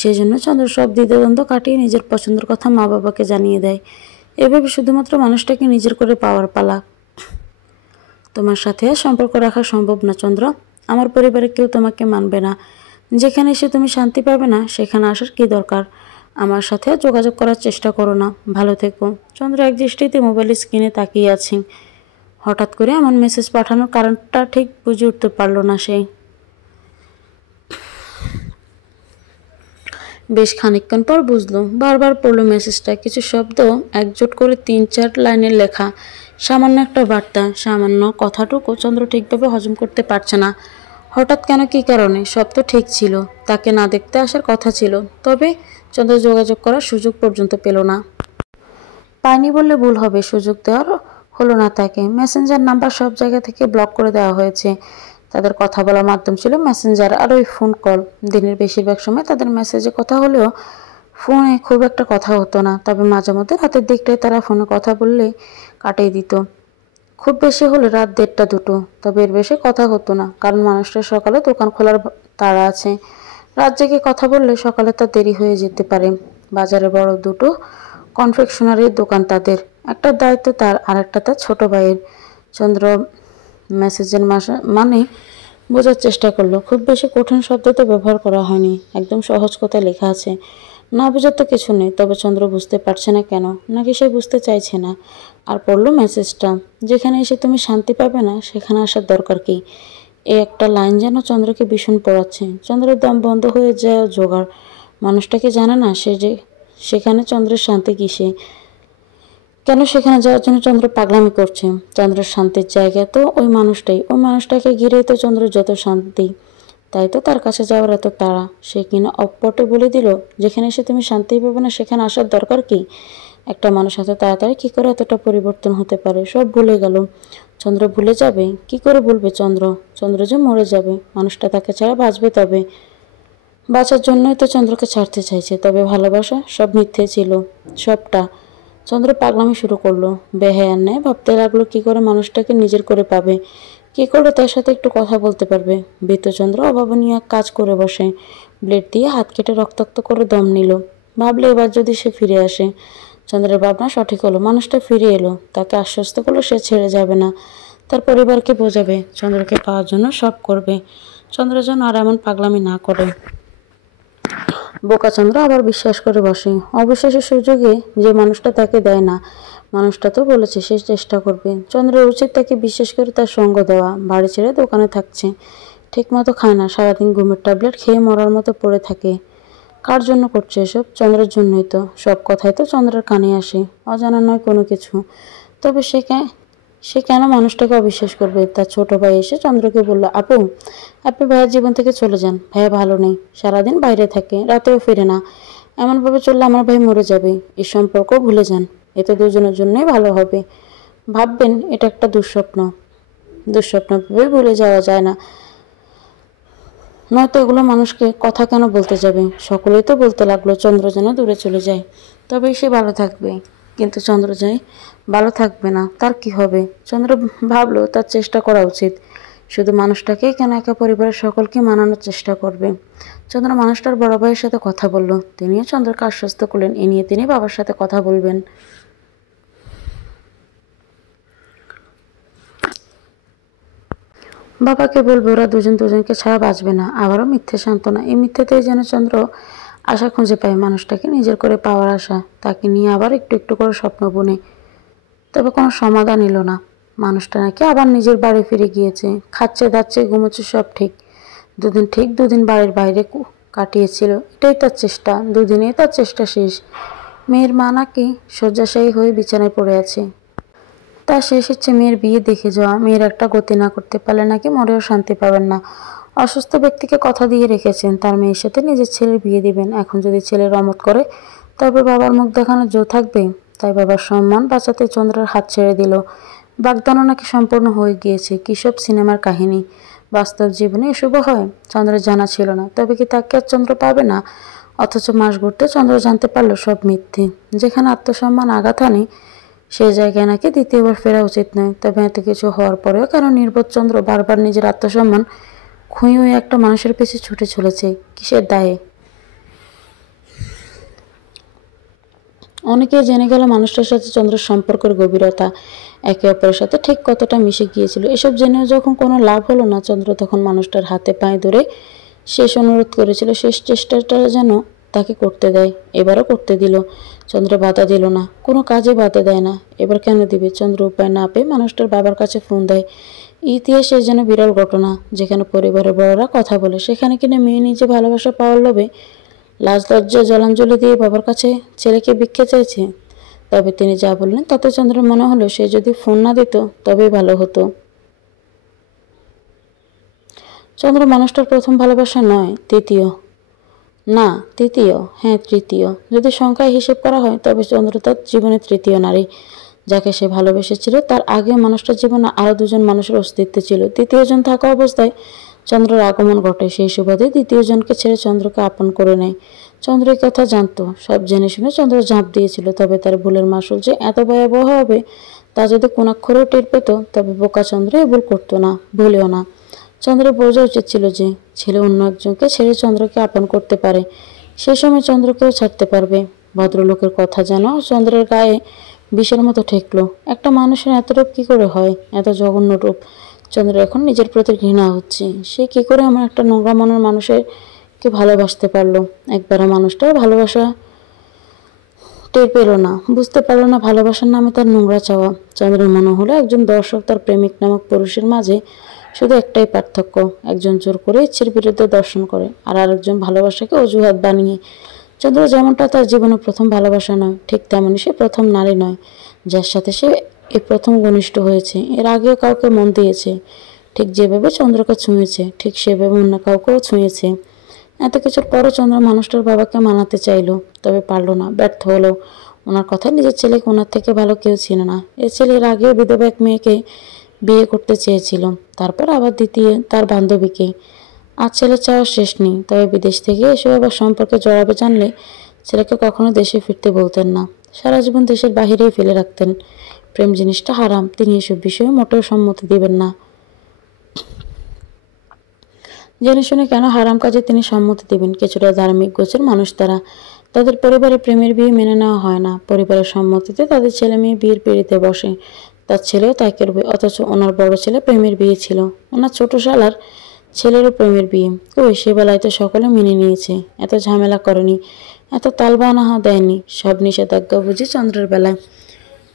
সেই জন্য চন্দ্র সব দ্বিধাদ্বন্দ্ব কাটিয়ে নিজের পছন্দের কথা মা বাবাকে জানিয়ে দেয়। এভাবে শুধুমাত্র মানুষটাকে নিজের করে পাওয়ার পালা। তোমার সাথে আর সম্পর্ক রাখা সম্ভব না চন্দ্র। আমার পরিবারে কেউ তোমাকে মানবে না। যেখানে এসে তুমি শান্তি পাবে না, সেখানে আসার কী দরকার? আমার সাথে যোগাযোগ করার চেষ্টা করো না। ভালো থেকো। চন্দ্র এক দৃষ্টিতে মোবাইলের স্ক্রিনে তাকিয়ে আছে। হঠাৎ করে এমন মেসেজ পাঠানোর কারণটা ঠিক বুঝে উঠতে পারল না সে। বেশ খানিকক্ষণ পর বুঝলো। বারবার পড়লো মেসেজটা, কিছু শব্দ একজোট করে 3-4 লাইনের লেখা। সামান্য একটা বার্তা, সামান্য কথাটুকু চন্দ্র ঠিকভাবে হজম করতে পারছে না। হঠাৎ কেন, কী কারণে? সব তো ঠিক ছিল, তাকে না দেখতে আসার কথা ছিল, তবে চন্দ্র যোগাযোগ করার সুযোগ পর্যন্ত পেল না। পায়নি বললে ভুল হবে, সুযোগ দেওয়ার হলো না তাকে। মেসেঞ্জার নাম্বার সব জায়গা থেকে ব্লক করে দেওয়া হয়েছে। তাদের কথা বলার মাধ্যম ছিল মেসেঞ্জার আর ওই ফোন কল। দিনের বেশিরভাগ সময় তাদের মেসেজে কথা হলেও ফোনে খুব একটা কথা হতো না। তবে মাঝে মধ্যে রাতের দিকটায় তারা ফোনে কথা বললে কাটিয়ে দিত। খুব বেশি হলে রাত 1:30-2, তবে এর বেশি কথা হতো না, কারণ মানুষটা সকালে দোকান খোলার তাড়া আছে। রাত জেগে কথা বললে সকালে তার দেরি হয়ে যেতে পারে। বাজারে বড় দুটো কনফেকশনারির দোকান তাদের। একটা দায়িত্ব তার, আর একটা তার ছোট ভাইয়ের। চন্দ্র মেসেজের মানে বোঝার চেষ্টা করলো। খুব বেশি কঠিন শব্দ তো ব্যবহার করা হয়নি, একদম সহজ কথায় লেখা আছে। না বোঝার তো কিছু নেই, তবে চন্দ্র বুঝতে পারছে না কেন, নাকি সে বুঝতে চাইছে না। আর পড়লো মেসেজটা, যেখানে এসে তুমি শান্তি পাবে না, সেখানে আসার দরকার কি? এই একটা লাইন যেন চন্দ্রকে ভীষণ পড়াচ্ছে। চন্দ্রের দম বন্ধ হয়ে যায় জোগাড়। মানুষটাকে জানে না সে যে সেখানে চন্দ্রের শান্তি কিসে? কেন সেখানে যাওয়ার জন্য চন্দ্র পাগলামি করছে? চন্দ্রের শান্তির জায়গা তো ওই মানুষটাই, ওই মানুষটাকে ঘিরেই তো চন্দ্রের যত শান্তি। তাই তো তার কাছে যাওয়ার এত তাড়া। সে কিনা অপপটে বলে দিল যেখানে এসে তুমি শান্তি পাবে না, সেখানে আসার দরকার কি? একটা মানুষ এত তাড়াতাড়ি কী করে এতটা পরিবর্তন হতে পারে? সব ভুলে গেল। চন্দ্র ভুলে যাবে? কি করে ভুলবে চন্দ্র? চন্দ্র যে মরে যাবে, মানুষটা তাকে ছাড়া বাঁচবে তবে। বাঁচার জন্যই তো চন্দ্রকে ছাড়তে চাইছে, তবে ভালোবাসা সব মিথ্যে ছিল, সবটা। চন্দ্র পাগলামি শুরু করলো। বেহায়ার ন্যায় ভাবতে লাগলো কি করে মানুষটাকে নিজের করে পাবে, কি করে তার সাথে একটু কথা বলতে পারবে। বৃত্তচন্দ্র অভাবনীয় এক কাজ করে বসে। ব্লেড দিয়ে হাত কেটে রক্তাক্ত করে দম নিল। ভাবলে এবার যদি সে ফিরে আসে। চন্দ্রের ভাবনা সঠিক হলো। মানুষটা ফিরে এলো, তাকে আশ্বস্ত করলো সে ছেড়ে যাবে না। তার পরিবারকে বোঝাবে, চন্দ্রকে পাওয়ার জন্য সব করবে। চন্দ্র যেন আর এমন পাগলামি না করে। বোকাচন্দ্র আবার বিশ্বাস করে বসে। অবিশ্বাসের সুযোগে যে মানুষটা তাকে দেয় না, মানুষটা তো বলেছে সে চেষ্টা করবে। চন্দ্রের উচিত তাকে বিশ্বাস করে তার সঙ্গ দেওয়া। বাড়ি ছেড়ে দোকানে থাকছে, ঠিকমতো খায় না, সারাদিন ঘুমের ট্যাবলেট খেয়ে মরার মতো পড়ে থাকে। কার জন্য করছে এসব? চন্দ্রের জন্যই তো। সব কথাই তো চন্দ্রের কানে আসে, অজানা নয় কোনো কিছু। তবে সে কেন মানুষটাকে অবিশ্বাস করবে? তার ছোট ভাই এসে চন্দ্রকে বলল, আপু, আপনি ভাইয়ের জীবন থেকে চলে যান। ভাইয়া ভালো নেই, সারাদিন বাইরে থাকে, রাতেও ফিরে না। এমনভাবে চললে আমার ভাই মরে যাবে। এই সম্পর্ক ভুলে যান, এতে দুজনের জন্যই ভালো হবে। ভাববেন এটা একটা দুঃস্বপ্ন। দুঃস্বপ্ন ভেবে ভুলে যাওয়া যায় না, নয়তো এগুলো মানুষকে কথা কেন বলতে যাবে? সকলেই তো বলতে লাগলো চন্দ্র যেন দূরে চলে যায়, তবেই সে ভালো থাকবে। কিন্তু চন্দ্র যায় ভালো থাকবে না, তার কি হবে? চন্দ্র ভাবলো তার চেষ্টা করা উচিত। শুধু মানুষটাকেই কেন, একা পরিবারের সকলকে মানানোর চেষ্টা করবে। চন্দ্র মানুষটার বড় ভাইয়ের সাথে কথা বলল, তিনিও চন্দ্রকে আশ্বস্ত করলেন এ নিয়ে তিনি বাবার সাথে কথা বলবেন। বাবাকে বলবে ওরা দুজন দুজনকে ছাড়া বাঁচবে না। আবারও মিথ্যে সান্ত্বনা। এই মিথ্যেতেই যেন চন্দ্র আশা খুঁজে পায়, মানুষটাকে নিজের করে পাওয়ার আশা। তাকে নিয়ে আবার একটু একটু করে স্বপ্ন বুনে, তবে কোনো সমাধান এলো না। মানুষটা নাকি আবার নিজের বাড়ি ফিরে গিয়েছে, খাচ্ছে দাচ্ছে ঘুমোচ্ছে, সব ঠিক। দুদিন ঠিক, দুদিন বাড়ির বাইরে কাটিয়েছিল। এটাই তার চেষ্টা, দুদিনেই তার চেষ্টা শেষ। মেয়ের মা নাকি শয্যাশায়ী হয়ে বিছানায় পড়ে আছে। তার শেষ ইচ্ছে মেয়ের বিয়ে দেখে যাওয়া। মেয়ের একটা গতি না করতে পারলে নাকি মরেও শান্তি পাবেন না। অসুস্থ ব্যক্তিকে কথা দিয়ে রেখেছেন তার মেয়ের সাথে নিজের ছেলের বিয়ে দিবেন। এখন যদি ছেলে রমত করে তবে বাবার মুখ দেখানোর জো থাকবে। তাই বাবার সম্মান বাঁচাতে চন্দ্রের হাত ছেড়ে দিল। বাগদানও নাকি সম্পূর্ণ হয়ে গিয়েছে। কী সব সিনেমার কাহিনী, বাস্তব জীবনে এসবও হয়? চন্দ্রের জানা ছিল না, তবে কি তাকে আর চন্দ্র পাবে না? অথচ মাস ঘুরতে চন্দ্র জানতে পারলো সব মিথ্যে। যেখানে আত্মসম্মান আঘাত হানে সে জায়গায় নাকি দ্বিতীয়বার ফেরা উচিত নয়। তবে এত কিছু হওয়ার পরেও কারণ নির্বোধ চন্দ্র বারবার নিজের আত্মসম্মান খুঁয়ে একটা মানুষের পিছু ছুটে চলেছে, কিসের দায়ে? অনেকেই জেনে গেল মানুষটার সাথে চন্দ্রের সম্পর্কের গভীরতা, একে অপরের সাথে ঠিক কতটা মিশে গিয়েছিল। এসব জেনেও যখন কোনো লাভ হলো না, চন্দ্র তখন মানুষটার হাতে পায়ে ধরে শেষ অনুরোধ করেছিল, শেষ চেষ্টাটা যেন তাকে করতে দেয়। এবারও করতে দিল। চন্দ্র বাধা দিল না, কোনো কাজে বাধা দেয় না। এবার কেন দিবে? চন্দ্র উপায় না পেয়ে মানুষটার বাবার কাছে ফোন দেয়। ইতিহাসে যেন বিরল ঘটনা, যেখানে পরিবারের বড়রা কথা বলে, সেখানে কিনা মেয়ে নিজে ভালোবাসা পাওয়ার লোভে লাজ লজ্জা জলাঞ্জলি দিয়ে বাবার কাছে ছেলেকে ভিক্ষে চাইছে। তবে তিনি যা বললেন তাতে চন্দ্রের মনে হলো সে যদি ফোন না দিত তবেই ভালো হতো। চন্দ্র মানুষটার প্রথম ভালোবাসা নয়, তৃতীয়। না, তৃতীয়, হ্যাঁ তৃতীয়। যদি সংখ্যায় হিসেব করা হয় তবে চন্দ্র তার জীবনে তৃতীয় নারী। যাকে সে ভালোবেসেছিল তার আগেও মানুষটার জীবনে আরও দুজন মানুষের অস্তিত্ব ছিল। তৃতীয়জন থাকা অবস্থায় চন্দ্রের আগমন ঘটে। সেই সুবাদে দ্বিতীয়জনকে ছেড়ে চন্দ্রকে আপন করে নেয়। চন্দ্র এই কথা জানতো, সব জেনে শুনে চন্দ্র ঝাঁপ দিয়েছিল। তবে তার ভুলের মাসুল যে এত ভয়াবহ হবে তা যদি কোনাক্ষরেও টের পেত তবে বোকা চন্দ্র এ ভুল করতো না, ভুলেও না। চন্দ্রের বোঝা উচিত ছিল যে ছেলে অন্য একজনকে ছেড়ে চন্দ্রকে আপন করতে পারে, সে সময় চন্দ্রকেও ছাড়তে পারবে। ভদ্রলোকের কথা যেন চন্দ্রের গায়ে বিষের মতো ঠেকলো। একটা মানুষের এত রূপ কী করে হয়, এত জঘন্য রূপ? চন্দ্র এখন নিজের প্রতি ঘৃণা হচ্ছে। সে কি করে এমন একটা নোংরা মনের মানুষকে ভালোবাসতে পারলো? একবারও মানুষটার ভালোবাসা টের পেল না, বুঝতে পারল না ভালোবাসার নামে তার নোংরা চাওয়া। চন্দ্রের মনে হলো একজন দর্শক তার প্রেমিক নামক পুরুষের মাঝে শুধু একটাই পার্থক্য, একজন জোর করে ইচ্ছের বিরুদ্ধে দর্শন করে, আর আরেকজন ভালোবাসাকে অজুহাত বানিয়ে। চন্দ্র যেমনটা তার জীবনে প্রথম ভালোবাসা নয়, ঠিক তেমনই সে প্রথম নারী নয় যার সাথে সে এই প্রথম ঘনিষ্ঠ হয়েছে। এর আগেও কাউকে মন দিয়েছে, ঠিক যেভাবে চন্দ্রকে ছুঁয়েছে ঠিক সেভাবে অন্য কাউকেও ছুঁয়েছে। এত কিছুর পরও চন্দ্র মানুষটার বাবাকে মানাতে চাইল, তবে পারল না, ব্যর্থ হলো। ওনার কথায় নিজের ছেলেকে ওনার থেকে ভালো কেউ ছিল না। এ ছেলের আগেও বিধবা এক মেয়েকে বিয়ে করতে চেয়েছিল, তারপর আবার দ্বিতীয় তার বান্ধবীকে। আর ছেলের চাওয়ার শেষ নেই। তবে বিদেশ থেকে এসব আবার সম্পর্কে জড়াবে জানলে ছেলেকে কখনো দেশে ফিরতে বলতেন না, সারা জীবন দেশের বাহিরেই ফেলে রাখতেন। প্রেম জিনিসটা হারাম, তিনি এসব বিষয়ে মোটেও সম্মতি দিবেন না। জেনে শুনে কেন হারাম কাজে তিনি সম্মতি দেবেন? কিছুটা ধার্মিক গোছের মানুষ তারা, তাদের পরিবারে প্রেমের বিয়ে মেনে নেওয়া হয় না। পরিবারের সম্মতিতে তাদের ছেলে মেয়ে বিয়ের পিঁড়িতে বসে, তার ছেলেও তাই করবে। অথচ ওনার বড় ছেলে প্রেমের বিয়ে ছিল, ওনার ছোট শালার ছেলেরও প্রেমের বিয়ে, ওই সে বেলায় তো সকলে মেনে নিয়েছে, এত ঝামেলা করেনি, এত তালবাহানা দেয়নি। সব নিষেধাজ্ঞা বুঝি চন্দ্রের বেলায়,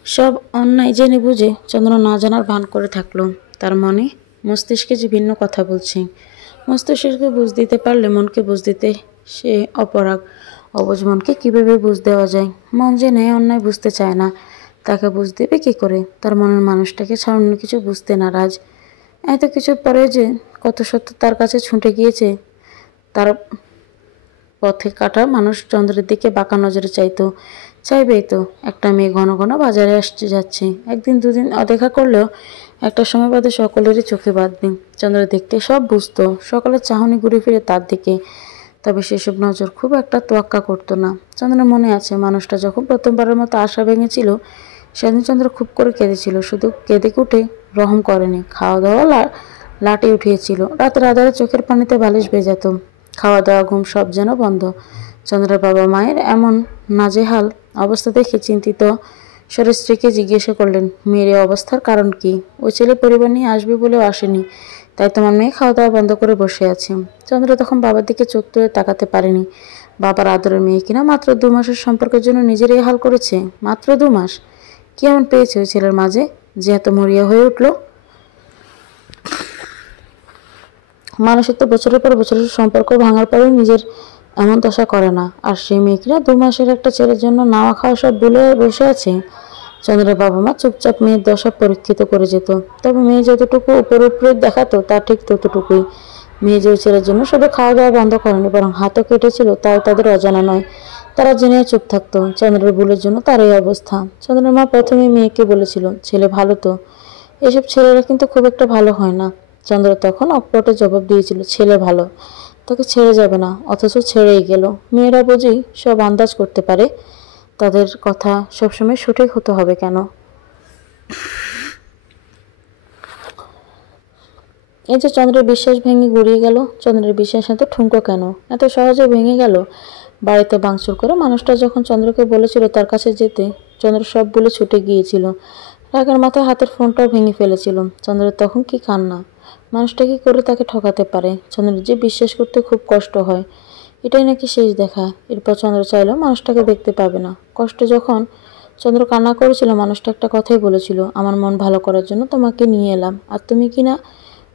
সব অন্যায় জেনে বুঝে চন্দ্র না জানার ভান করে থাকলো। তার মনে মস্তিষ্কে যে ভিন্ন কথা বলছে। মস্তিষ্ককে বুঝ দিতে পারলে মনকে বুঝ দিতে সে অপরাগ। অবুঝ মনকে কীভাবে বুঝ দেওয়া যায়? মন যে ন্যায় অন্যায় বুঝতে চায় না, তাকে বুঝ দেবে কী করে? তার মনের মানুষটাকে ছাড়া অন্য কিছু বুঝতে নারাজ। এত কিছুর পরে যে কত সত্য তার কাছে ছুটে গিয়েছে। তার পথে কাটা মানুষ চন্দ্রের দিকে বাঁকা নজরে চাইতো, চাইবেই তো। একটা মেয়ে ঘন ঘন বাজারে আসছে যাচ্ছে, একদিন দুদিন অদেখা করলেও একটা সময় বাদে সকলেরই চোখে বাঁধবে। চন্দ্র দেখতে সব বুঝতো, সকলের চাহনি ঘুরে ফিরে তার দিকে। তবে সেসব নজর খুব একটা তোয়াক্কা করতো না। চন্দ্রের মনে আছে, মানুষটা যখন প্রথমবারের মতো আশা ভেঙেছিল, সেদিন চন্দ্র খুব করে কেঁদেছিল। শুধু কেঁদে কুটে রহম করেনি, খাওয়া দাওয়া লাটে উঠিয়েছিল। রাতের আধারে চোখের পানিতে বালিশ ভেজাত, খাওয়া দাওয়া ঘুম সব যেন বন্ধ। চন্দ্রের বাবা মায়ের এমন নাজেহাল অবস্থা দেখে চিন্তিত স্বরে স্ত্রীকে জিজ্ঞাসা করলেন, মেয়ের এই অবস্থার কারণ কি? ওই ছেলে পরিবার নিয়ে আসবে বলেও আসেনি, তাই তোমার মেয়ে খাওয়া দাওয়া বন্ধ করে বসে আছে। চন্দ্র তখন বাবার দিকে চোখ তুলে তাকাতে পারেনি। বাবার আদরের মেয়ে কিনা মাত্র 2 মাসের সম্পর্কের জন্য নিজের এই হাল করেছে। মাত্র 2 মাস! কি এমন পেয়েছে ওই ছেলের মাঝে যে এত মরিয়া হয়ে উঠল? মানুষের তো বছরের পর বছরের সম্পর্ক ভাঙার পরেও নিজের এমন দশা করে না, আর সেই মেয়ে কিনা 2 মাসের একটা ছেলের জন্য নাওয়া খাওয়া সব ভুলে বসে আছে। চন্দ্রের বাবা মা চুপচাপ মেয়ের দশা পরীক্ষিত করে যেত। তবে মেয়ে যতটুকু উপরে উপরে দেখাতো তা ঠিক ততটুকুই। মেয়ে যে ছেলের জন্য শুধু খাওয়া দাওয়া বন্ধ করেনি, বরং হাতও কেটেছিল, তাও তাদের অজানা নয়। তারা জেনে চুপ থাকতো। চন্দ্রের ভুলের জন্য তার এই অবস্থা। চন্দ্রের মা প্রথমে মেয়েকে বলেছিল, ছেলে ভালো তো? এসব ছেলেরা কিন্তু খুব একটা ভালো হয় না। চন্দ্র তখন অকপটে জবাব দিয়েছিল, ছেলে ভালো, তাকে ছেড়ে যাবে না, অথচ ছেড়েই গেল। মেয়েরা বুঝি সব আন্দাজ করতে পারে, তাদের কথা সবসময় সঠিক হতে হবে কেন? এই যে চন্দ্রের বিশ্বাস ভেঙে গুড়িয়ে গেল, চন্দ্রের বিশ্বাস এত ঠুনকো কেন? এত সহজে ভেঙে গেল? বাড়িতে ভাঙচুর করে মানুষটা যখন চন্দ্রকে বলেছিল তার কাছে যেতে, চন্দ্র সব বলে ছুটে গিয়েছিল। রাগের মাথায় হাতের ফোনটাও ভেঙে ফেলেছিল। চন্দ্রের তখন কি কান্না! মানুষটা কি করে তাকে ঠকাতে পারে? চন্দ্রের যে বিশ্বাস করতে খুব কষ্ট হয়, এটাই নাকি শেষ দেখা। এরপর চন্দ্র চাইলেও মানুষটাকে দেখতে পাবে না। কষ্ট যখন চন্দ্র কান্না করেছিল, মানুষটা একটা কথাই বলেছিল, আমার মন ভালো করার জন্য তোমাকে নিয়ে এলাম, আর তুমি কি না?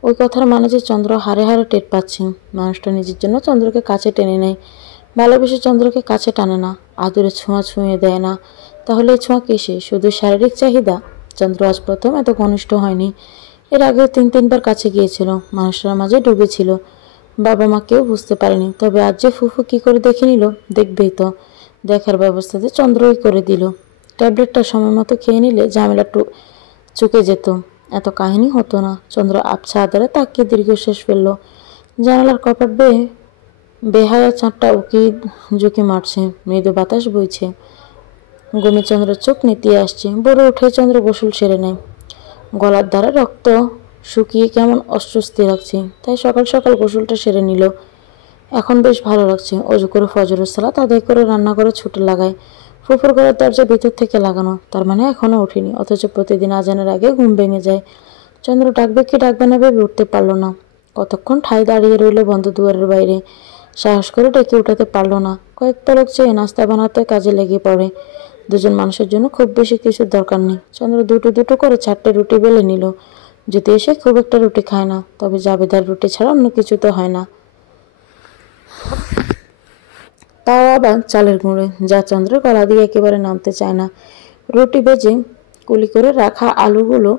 ওই কথার মানে যে চন্দ্র হারে হারে টের পাচ্ছে। মানুষটা নিজের জন্য চন্দ্রকে কাছে টেনে নেয়, ভালোবেসে চন্দ্রকে কাছে টানে না, আদরে ছোঁয়া ছুঁয়ে দেয় না। তাহলে এই ছোঁয়া কিসে? শুধু শারীরিক চাহিদা? চন্দ্র আজ প্রথম এত ঘনিষ্ঠ হয়নি। এর আগেও 3-3 বার কাছে গিয়েছিল, মানুষের মাঝে ডুবেছিল। বাবা মা কেউ বুঝতে পারেনি। তবে আজ যে ফুফু কি করে দেখে নিল, দেখবেই তো। দেখার ব্যবস্থাতে চন্দ্রই করে দিল। ট্যাবলেটটা সময় মতো খেয়ে নিলে ঝামেলা চুকে যেত, এত কাহিনী হতো না। চন্দ্র আবছা আধারে তাকিয়ে দীর্ঘশ্বাস ফেলল। জানালার কপাট বেয়ে বেহায়া চাঁদটা উকি ঝুঁকি মারছে, মৃদু বাতাস বইছে। ঘুমে চন্দ্রের চোখ নেতিয়ে আসছে। বড় উঠে চন্দ্র গোসল সেরে নেয়। গলার ধারে রক্ত শুকিয়ে কেমন অস্বস্তি লাগছে, তাই সকাল সকাল গোসলটা সেরে নিল। এখন বেশ ভালো লাগছে। অজু করে ফজরের সালাত আদায় করে রান্নাঘরে ছুটে লাগায়। ফুফুর ঘরের দরজা ভিতর থেকে লাগানো, তার মানে এখনো ওঠেনি, অথচ প্রতিদিন আজানের আগে ঘুম ভেঙে যায়। চন্দ্র ডাকবে কি ডাকবে না ভেবে উঠতে পারল না। কতক্ষণ ঠায় দাঁড়িয়ে রইল বন্ধ দুয়ারের বাইরে। সাহস করে ডেকে উঠাতে পারল না। কয়েক পলক চেয়ে নাস্তা বানাতে কাজে লেগে পড়ে। 2জন মানুষের জন্য খুব বেশি কিছুর দরকার নেই। চন্দ্র দুটো দুটো করে 4টে রুটি বেলে নিল। যদি এসে খুব একটা রুটি খায় না, তবে জাবেদার রুটি ছাড়া অন্য কিছু তো হয় না, তাও আবার চালের গুঁড়ে, যা চন্দ্রের গলা দিয়ে একেবারে নামতে চায় না। রুটি ভেজে কুলি করে রাখা আলুগুলো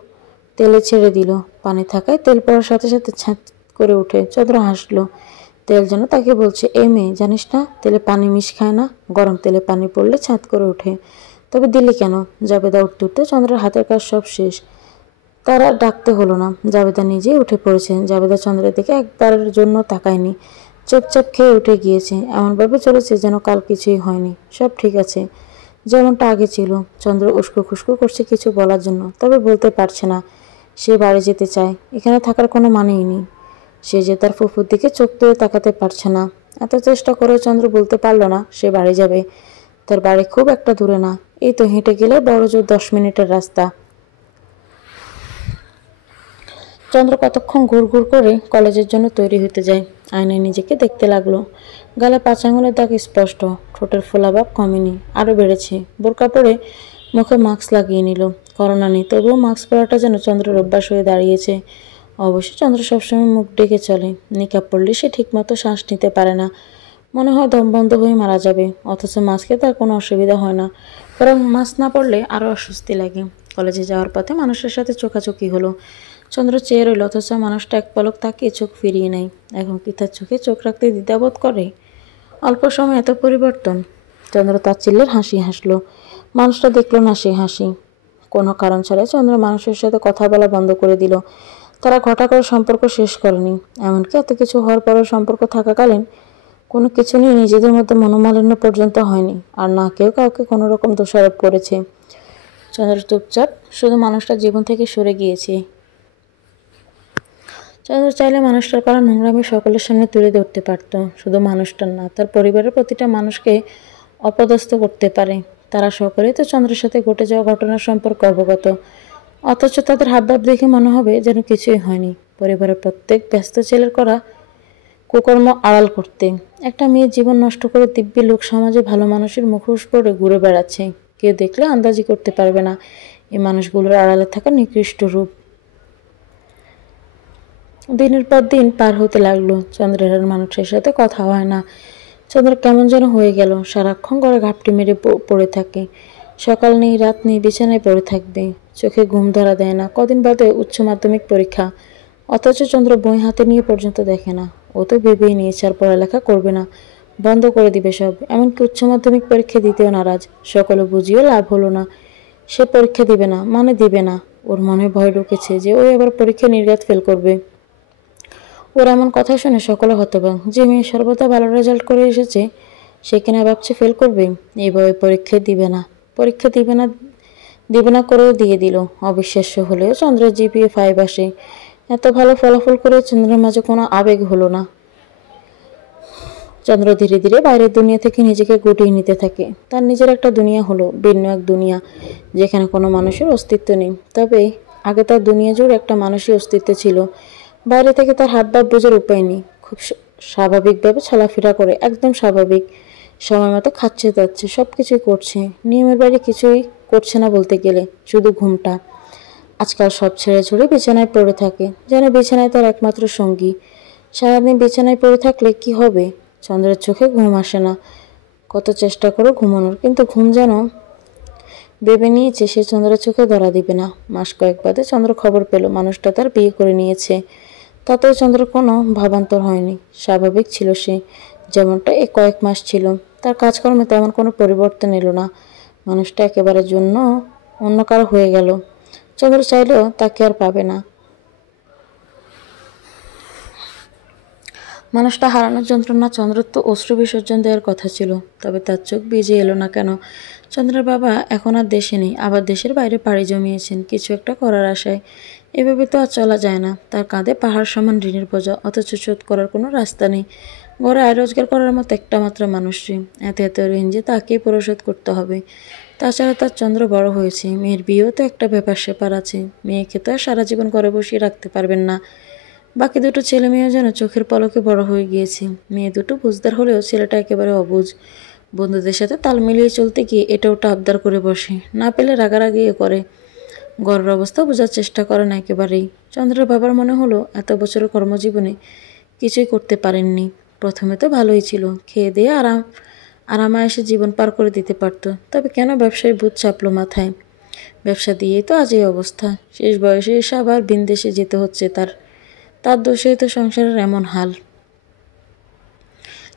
তেলে ছেড়ে দিল। পানি থাকায় তেল পড়ার সাথে সাথে ছ্যাঁত করে উঠে। চন্দ্র হাসলো। তেল যেন তাকে বলছে, এ মেয়ে, জানিস না তেলে পানি মিশ খায় না? গরম তেলে পানি পড়লে ছ্যাঁত করে ওঠে। তবে দিলি কেন? জাবেদা উঠতে উঠতে চন্দ্রের হাতের কাজ সব শেষ। তার আর ডাকতে হলো না, জাবেদা নিজেই উঠে পড়েছে। জাবেদা চন্দ্রের দিকে একবারের জন্য তাকায়নি, চুপচাপ খেয়ে উঠে গিয়েছে। এমনভাবে চলেছে যেন কাল কিছুই হয়নি, সব ঠিক আছে, যেমনটা আগে ছিল। চন্দ্র উস্কো খুস্কো করছে কিছু বলার জন্য, তবে বলতে পারছে না। সে বাড়ি যেতে চায়, এখানে থাকার কোনো মানেই নেই। সে যে তার ফুফুর দিকে চোখ তুলে তাকাতে পারছে না। এত চেষ্টা করেও চন্দ্র বলতে পারল না সে বাড়ি যাবে। তার বাড়ি খুব একটা দূরে না, এই তো হেঁটে গেলে বড় জোর 10 মিনিটের রাস্তা। চন্দ্র কতক্ষণ ঘুর ঘুর করে কলেজের জন্য তৈরি হতে যায়। আয়নায় নিজেকে দেখতে লাগলো। গালে 5 আঙুলের দাগ স্পষ্ট, ঠোঁটের ফোলাভাব কমেনি, আরও বেড়েছে। বোরকা পরে মুখে মাস্ক লাগিয়ে নিল। করোনা নেই, তবুও মাস্ক পরাটা যেন চন্দ্রের অভ্যাস হয়ে দাঁড়িয়েছে। অবশ্য চন্দ্র সবসময় মুখ ডেকে চলে। নিকাব পড়লে সে ঠিকমতো শ্বাস নিতে পারে না, মনে হয় দম বন্ধ হয়ে মারা যাবে। অথচ মাস্কে তার কোনো অসুবিধা হয় না, বরং মাস্ক না পড়লে আরও অস্বস্তি লাগে। কলেজে যাওয়ার পথে মানুষের সাথে চোখাচোখি হলো। চন্দ্র চেয়ে রইল, অথচ মানুষটা এক পলক তাকিয়ে চোখ ফিরিয়ে নেয়। এখন কি তার চোখে চোখ রাখতে দ্বিধাবোধ করে? অল্প সময় এত পরিবর্তন! চন্দ্র তাচ্ছিল্যের হাসি হাসলো। মানুষটা দেখল না সে হাসি। কোনো কারণ ছাড়াই চন্দ্র মানুষের সাথে কথা বলা বন্ধ করে দিল। তারা ঘটা করে সম্পর্ক শেষ করেনি, এমনকি এত কিছু হওয়ার পরেও সম্পর্ক থাকাকালীন কোনো কিছু নিয়ে নিজেদের মধ্যে মনোমালিন্য পর্যন্ত হয়নি, আর না কেউ কাউকে কোনো রকম দোষারোপ করেছে। চন্দ্র চুপচাপ, শুধু মানুষটার জীবন থেকে সরে গিয়েছে। চন্দ্র চাইলে মানুষটার করা নোংরামি সকলের সামনে তুলে ধরতে পারত। শুধু মানুষটার না, তার পরিবারের প্রতিটা মানুষকে অপদস্থ করতে পারে। তারা সকলেই তো চন্দ্রের সাথে ঘটে যাওয়া ঘটনার সম্পর্কে অবগত, অথচ তাদের হাবভাব দেখে মনে হবে যেন কিছুই হয়নি। পরিবারের প্রত্যেক ব্যস্ত ছেলের করা কুকর্ম আড়াল করতে একটা মেয়ের জীবন নষ্ট করে দিব্যি লোক সমাজে ভালো মানুষের মুখোশ পরে ঘুরে বেড়াচ্ছে। কেউ দেখলে আন্দাজি করতে পারবে না এই মানুষগুলোর আড়ালে থাকা নিকৃষ্ট রূপ। দিনের পর দিন পার হতে লাগলো। চন্দ্রের আর মানুষের সাথে কথা হয় না। চন্দ্র কেমন যেন হয়ে গেল। সারাক্ষণ করে ঘাপটি মেরে পড়ে থাকে। সকাল নেই রাত নেই বিছানায় পড়ে থাকবে। চোখে ঘুম ধরা দেয় না। কদিন বাদে উচ্চ মাধ্যমিক পরীক্ষা, অথচ চন্দ্র বই হাতে নিয়ে পর্যন্ত দেখে না। ও তো ভেবেই নিয়েছে আর পড়ালেখা করবে না, বন্ধ করে দিবে সব। এমনকি উচ্চ মাধ্যমিক পরীক্ষা দিতেও নারাজ। সকলে বুঝিও লাভ হলো না। সে পরীক্ষা দিবে না মানে দিবে না। ওর মনে ভয় ঢুকেছে যে ও এবার পরীক্ষা নির্ঘাত ফেল করবে। ওর এমন কথা শুনে সকলে হতবাক। যে মেয়ে সর্বদা ভালো রেজাল্ট করে এসেছে সে কিনা ভাবছে ফেল করবে। এই ভয়ে পরীক্ষা দিবে না, পরীক্ষা দিবে না করেও দিয়ে দিল। অবিশ্বাস্য হলেও চন্দ্রের জিপিএ 5 আসে। এত ভালো ফলাফল করে চন্দ্রের মাঝে কোনো আবেগ হলো না। চন্দ্র ধীরে ধীরে বাইরের দুনিয়া থেকে নিজেকে গুটিয়ে নিতে থাকে। তার নিজের একটা দুনিয়া হলো, ভিন্ন এক দুনিয়া, যেখানে কোনো মানুষের অস্তিত্ব নেই। তবে আগে তার দুনিয়া জুড়ে একটা মানুষের অস্তিত্ব ছিল। বাইরে থেকে তার হাবভাব বোঝার উপায় নেই। খুব স্বাভাবিকভাবে চলাফেরা করে, একদম স্বাভাবিক। সময় মতো খাচ্ছে যাচ্ছে, সব কিছুই করছে। নিয়মের বাইরে কিছুই করছে না বলতে গেলে, শুধু ঘুমটা। আজকাল সব ছেড়ে ছুড়ে বিছানায় পড়ে থাকে, যেন বিছানায় তার একমাত্র সঙ্গী। সারাদিন বিছানায় পড়ে থাকলে কি হবে? চন্দ্রের চোখে ঘুম আসে না। কত চেষ্টা করে ঘুমানোর, কিন্তু ঘুম যেন ভেবে নিয়েছে সে চন্দ্রের চোখে ধরা দিবে না। মাস কয়েক বাদে চন্দ্র খবর পেল মানুষটা তার বিয়ে করে নিয়েছে। তাতেও চন্দ্রের কোনো ভাবান্তর হয়নি। স্বাভাবিক ছিল সে, যেমনটা এই কয়েক মাস ছিল। তার কাজকর্মে তেমন কোনো পরিবর্তন এলো না। মানুষটা একেবারে জন্য অন্য কারো হয়ে গেল। চন্দ্র চাইলেও তাকে আর পাবে না। মানুষটা হারানোর যন্ত্রণা চন্দ্রের তো অশ্রু বিসর্জন দেওয়ার কথা ছিল, তবে তার চোখ ভিজে এলো না কেন? চন্দ্রের বাবা এখন আর দেশে নেই, আবার দেশের বাইরে পাড়ি জমিয়েছেন কিছু একটা করার আশায়। এভাবে তো আর চলা যায় না। তার কাঁধে পাহাড় সমান ঋণের বোঝা, অথচ শোধ করার কোনো রাস্তা নেই। ঘরে আয় রোজগার করার মতো একটা মাত্র মানুষটি, এত এত ঋণ যে তাকেই পরিশোধ করতে হবে। তাছাড়া তার চন্দ্র বড় হয়েছে, মেয়ের বিয়েও তো একটা ব্যাপার স্যাপার আছে। মেয়েকে তো আর সারা জীবন ঘরে বসিয়ে রাখতে পারবেন না। বাকি দুটো ছেলে মেয়েও যেন চোখের পলকে বড় হয়ে গিয়েছে। মেয়ে দুটো বুঝদার হলেও ছেলেটা একেবারে অবুঝ। বন্ধুদের সাথে তাল মিলিয়ে চলতে গিয়ে এটা ওটা আবদার করে বসে, না পেলে রাগারাগি করে। ঘরের অবস্থা বোঝার চেষ্টা করে না একেবারেই। চন্দ্রের বাবার মনে হলো এত বছরের কর্মজীবনে কিছুই করতে পারেননি। প্রথমে তো ভালোই ছিল, খেয়ে দিয়ে আরামায়েশে জীবন পার করে দিতে পারত। তবে কেন ব্যবসায় ভূত চাপলো মাথায়? ব্যবসা দিয়েই তো আজ এই অবস্থা। শেষ বয়সে এসে আবার ভিনদেশে যেতে হচ্ছে তার দোষেই তো সংসারের এমন হাল।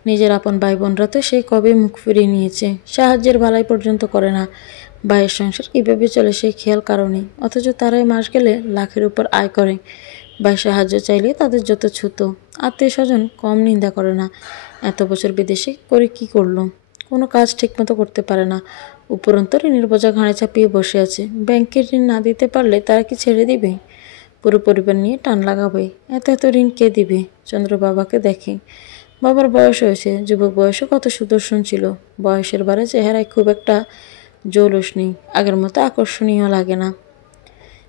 নিজের আপন ভাই বোনরা তো সেই কবে মুখ ফিরিয়ে নিয়েছে, সাহায্যের বালাই পর্যন্ত করে না। ভাইয়ের সংসার কীভাবে চলে সেই খেয়াল কারণে, অথচ তারাই মাস গেলে লাখের উপর আয় করে। ভাই সাহায্য চাইলে তাদের যত ছুতো। আত্মীয় স্বজন কম নিন্দা করে না। এত বছর বিদেশে করে কি করলো? কোনো কাজ ঠিকমতো করতে পারে না। উপরন্ত ঋণের বোঝা ঘাড়ে চাপিয়ে বসে আছে। ব্যাংকের ঋণ না দিতে পারলে তারা কি ছেড়ে দিবে? পুরো পরিবার নিয়ে টান লাগাবে। এত এত ঋণ কে দিবে? চন্দ্র বাবাকে দেখে। বাবার বয়স হয়েছে, যুবক বয়সে কত সুদর্শন ছিল। বয়সের বারে চেহারায় খুব একটা জৌলুস নেই, আগের মতো আকর্ষণীয় লাগে না।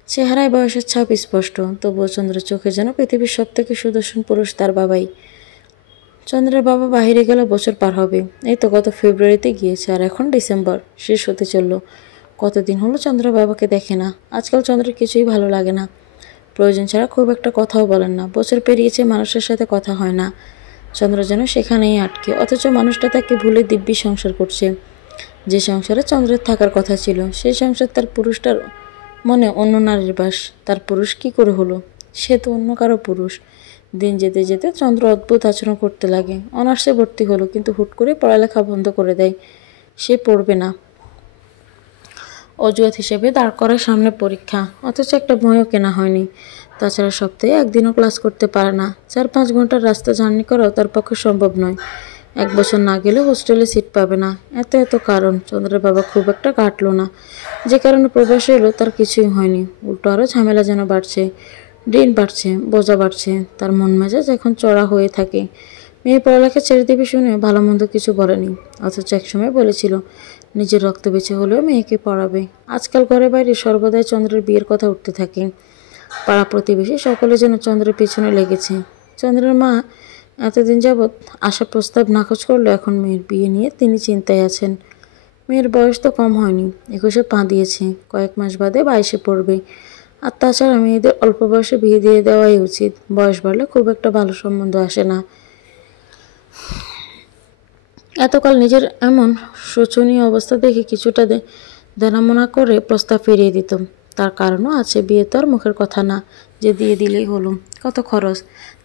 চেহারায় বয়সের ছাপ স্পষ্ট, তবুও চন্দ্রের চোখে যেন পৃথিবীর সবথেকে সুদর্শন পুরুষ তার বাবাই। চন্দ্রের বাবা বাহিরে গেল বছর পার হবে, এই তো গত ফেব্রুয়ারিতে গিয়েছে, আর এখন ডিসেম্বর শেষ হতে চলল। কতদিন হলো চন্দ্রের বাবাকে দেখে না। আজকাল চন্দ্রের কিছুই ভালো লাগে না। প্রয়োজন ছাড়া খুব একটা কথাও বলেন না। বছর পেরিয়েছে, মানুষের সাথে কথা হয় না। চন্দ্র যেন সেখানেই আটকে, অথচ মানুষটা তাকে ভুলে দিব্যি সংসার করছে। যে সংসারে চন্দ্রের থাকার কথা ছিল, সেই সংসার তার পুরুষটার মনে অন্য নারীর বাস। তার পুরুষ কি করে হলো? সে তো অন্য কারো পুরুষ। দিন যেতে যেতে চন্দ্র অদ্ভুত আচরণ করতে লাগে। অনার্সে ভর্তি হলো, কিন্তু হুট করে পড়ালেখা বন্ধ করে দেয়। সে পড়বে না, অজুহাত হিসেবে দাঁড় করায় সামনে পরীক্ষা, অথচ একটা বইও কেনা হয়নি। তাছাড়া সপ্তাহে একদিনও ক্লাস করতে পারে না। 4-5 ঘন্টার রাস্তা জার্নি করাও তার পক্ষে সম্ভব নয়। 1 বছর না গেলে হোস্টেলে সিট পাবে না। এত এত কারণ চন্দ্রের বাবা খুব একটা কাটলো না। যে কারণে প্রবাসে এলো তার কিছুই হয়নি, উল্টো আরও ঝামেলা যেন বাড়ছে। ঋণ বাড়ছে, বোঝা বাড়ছে। তার মন মেজাজ এখন চড়া হয়ে থাকে। মেয়ে পড়ালেখা ছেড়ে দেবে শুনে ভালো মন্দ কিছু বলেনি, অথচ একসময় বলেছিল নিজের রক্ত বেঁচে হলেও মেয়েকে পড়াবে। আজকাল ঘরে বাইরে সর্বদাই চন্দ্রের বিয়ের কথা উঠতে থাকে। পাড়া প্রতিবেশী সকলে যেন চন্দ্রের পেছনে লেগেছে। চন্দ্রের মা এতদিন যাবৎ আশা প্রস্তাব নাকচ করলো, এখন মেয়ের বিয়ে নিয়ে তিনি চিন্তায় আছেন। মেয়ের বয়স তো কম হয়নি, 21-এ পা দিয়েছে। কয়েক মাস বাদে 22-এ পড়বে। আর তাছাড়া মেয়েদের অল্প বয়সে বিয়ে দিয়ে দেওয়াই উচিত। বয়স বাড়লে খুব একটা ভালো সম্বন্ধ আসে না। এতকাল নিজের এমন শোচনীয় অবস্থা দেখে কিছুটা দেনামনা করে প্রস্তাব ফিরিয়ে দিত। তার কারণও আছে, বিয়ে তো আর মুখের কথা না যে দিয়ে দিলেই হলো। কত খরচ।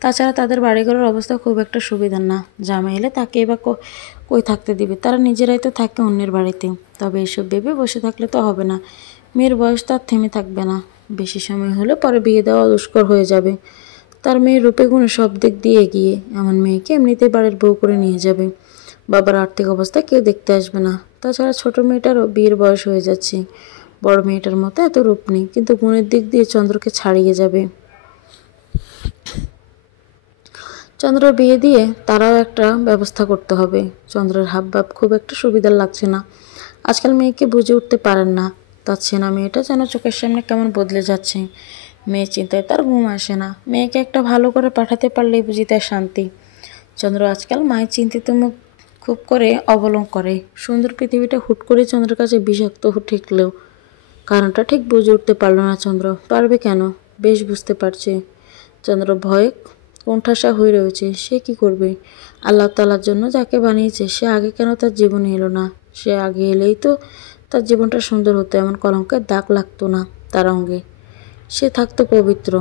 তাছাড়া তাদের বাড়িঘরের অবস্থা খুব একটা সুবিধার না। জামাই এলে তাকে এবার কই থাকতে দিবে? তারা নিজেরাই তো থাকে অন্যের বাড়িতে। তবে এসব ভেবে বসে থাকলে তো হবে না। মেয়ের বয়স তো আর থেমে থাকবে না। বেশি সময় হলে পরে বিয়ে দেওয়া দুষ্কর হয়ে যাবে। তার মেয়ের রূপে গুণে সব দিক দিয়ে এগিয়ে, এমন মেয়েকে এমনিতেই বাড়ির বউ করে নিয়ে যাবে। বাবার আর্থিক অবস্থা কেউ দেখতে আসবে না। তাছাড়া ছোট মেয়েটারও বিয়ের বয়স হয়ে যাচ্ছে। বড় মেয়েটার মতো এত রূপ নেই, কিন্তু গুণের দিক দিয়ে চন্দ্রকে ছাড়িয়ে যাবে। চন্দ্রের বিয়ে দিয়ে তারাও একটা ব্যবস্থা করতে হবে। চন্দ্রের হাবভাব খুব একটা সুবিধার লাগছে না। আজকাল মেয়েকে বুঝে উঠতে পারেন না। তার চেনা মেয়েটা যেন চোখের সামনে কেমন বদলে যাচ্ছে। মেয়ের চিন্তায় তার ঘুম আসে না। মেয়েকে একটা ভালো করে পাঠাতে পারলেই বুঝি তার শান্তি। চন্দ্র আজকাল মায়ের চিন্তিত মুখ খুব করে অবলম্বন করে। সুন্দর পৃথিবীটা হুট করে চন্দ্রের কাছে বিষাক্ত ঠেকলেও কারণটা ঠিক বুঝে উঠতে পারল না চন্দ্র। পারবে কেন? বেশ বুঝতে পারছে। চন্দ্র ভয়ে কোণঠাসা হয়ে রয়েছে। সে কি করবে? আল্লাহ তাআলার জন্য যাকে বানিয়েছে সে আগে কেন তার জীবনে এলো না? সে আগে এলেই তো তার জীবনটা সুন্দর হতো, এমন কলঙ্কের দাগ লাগতো না তার অঙ্গে। সে থাকতো পবিত্র,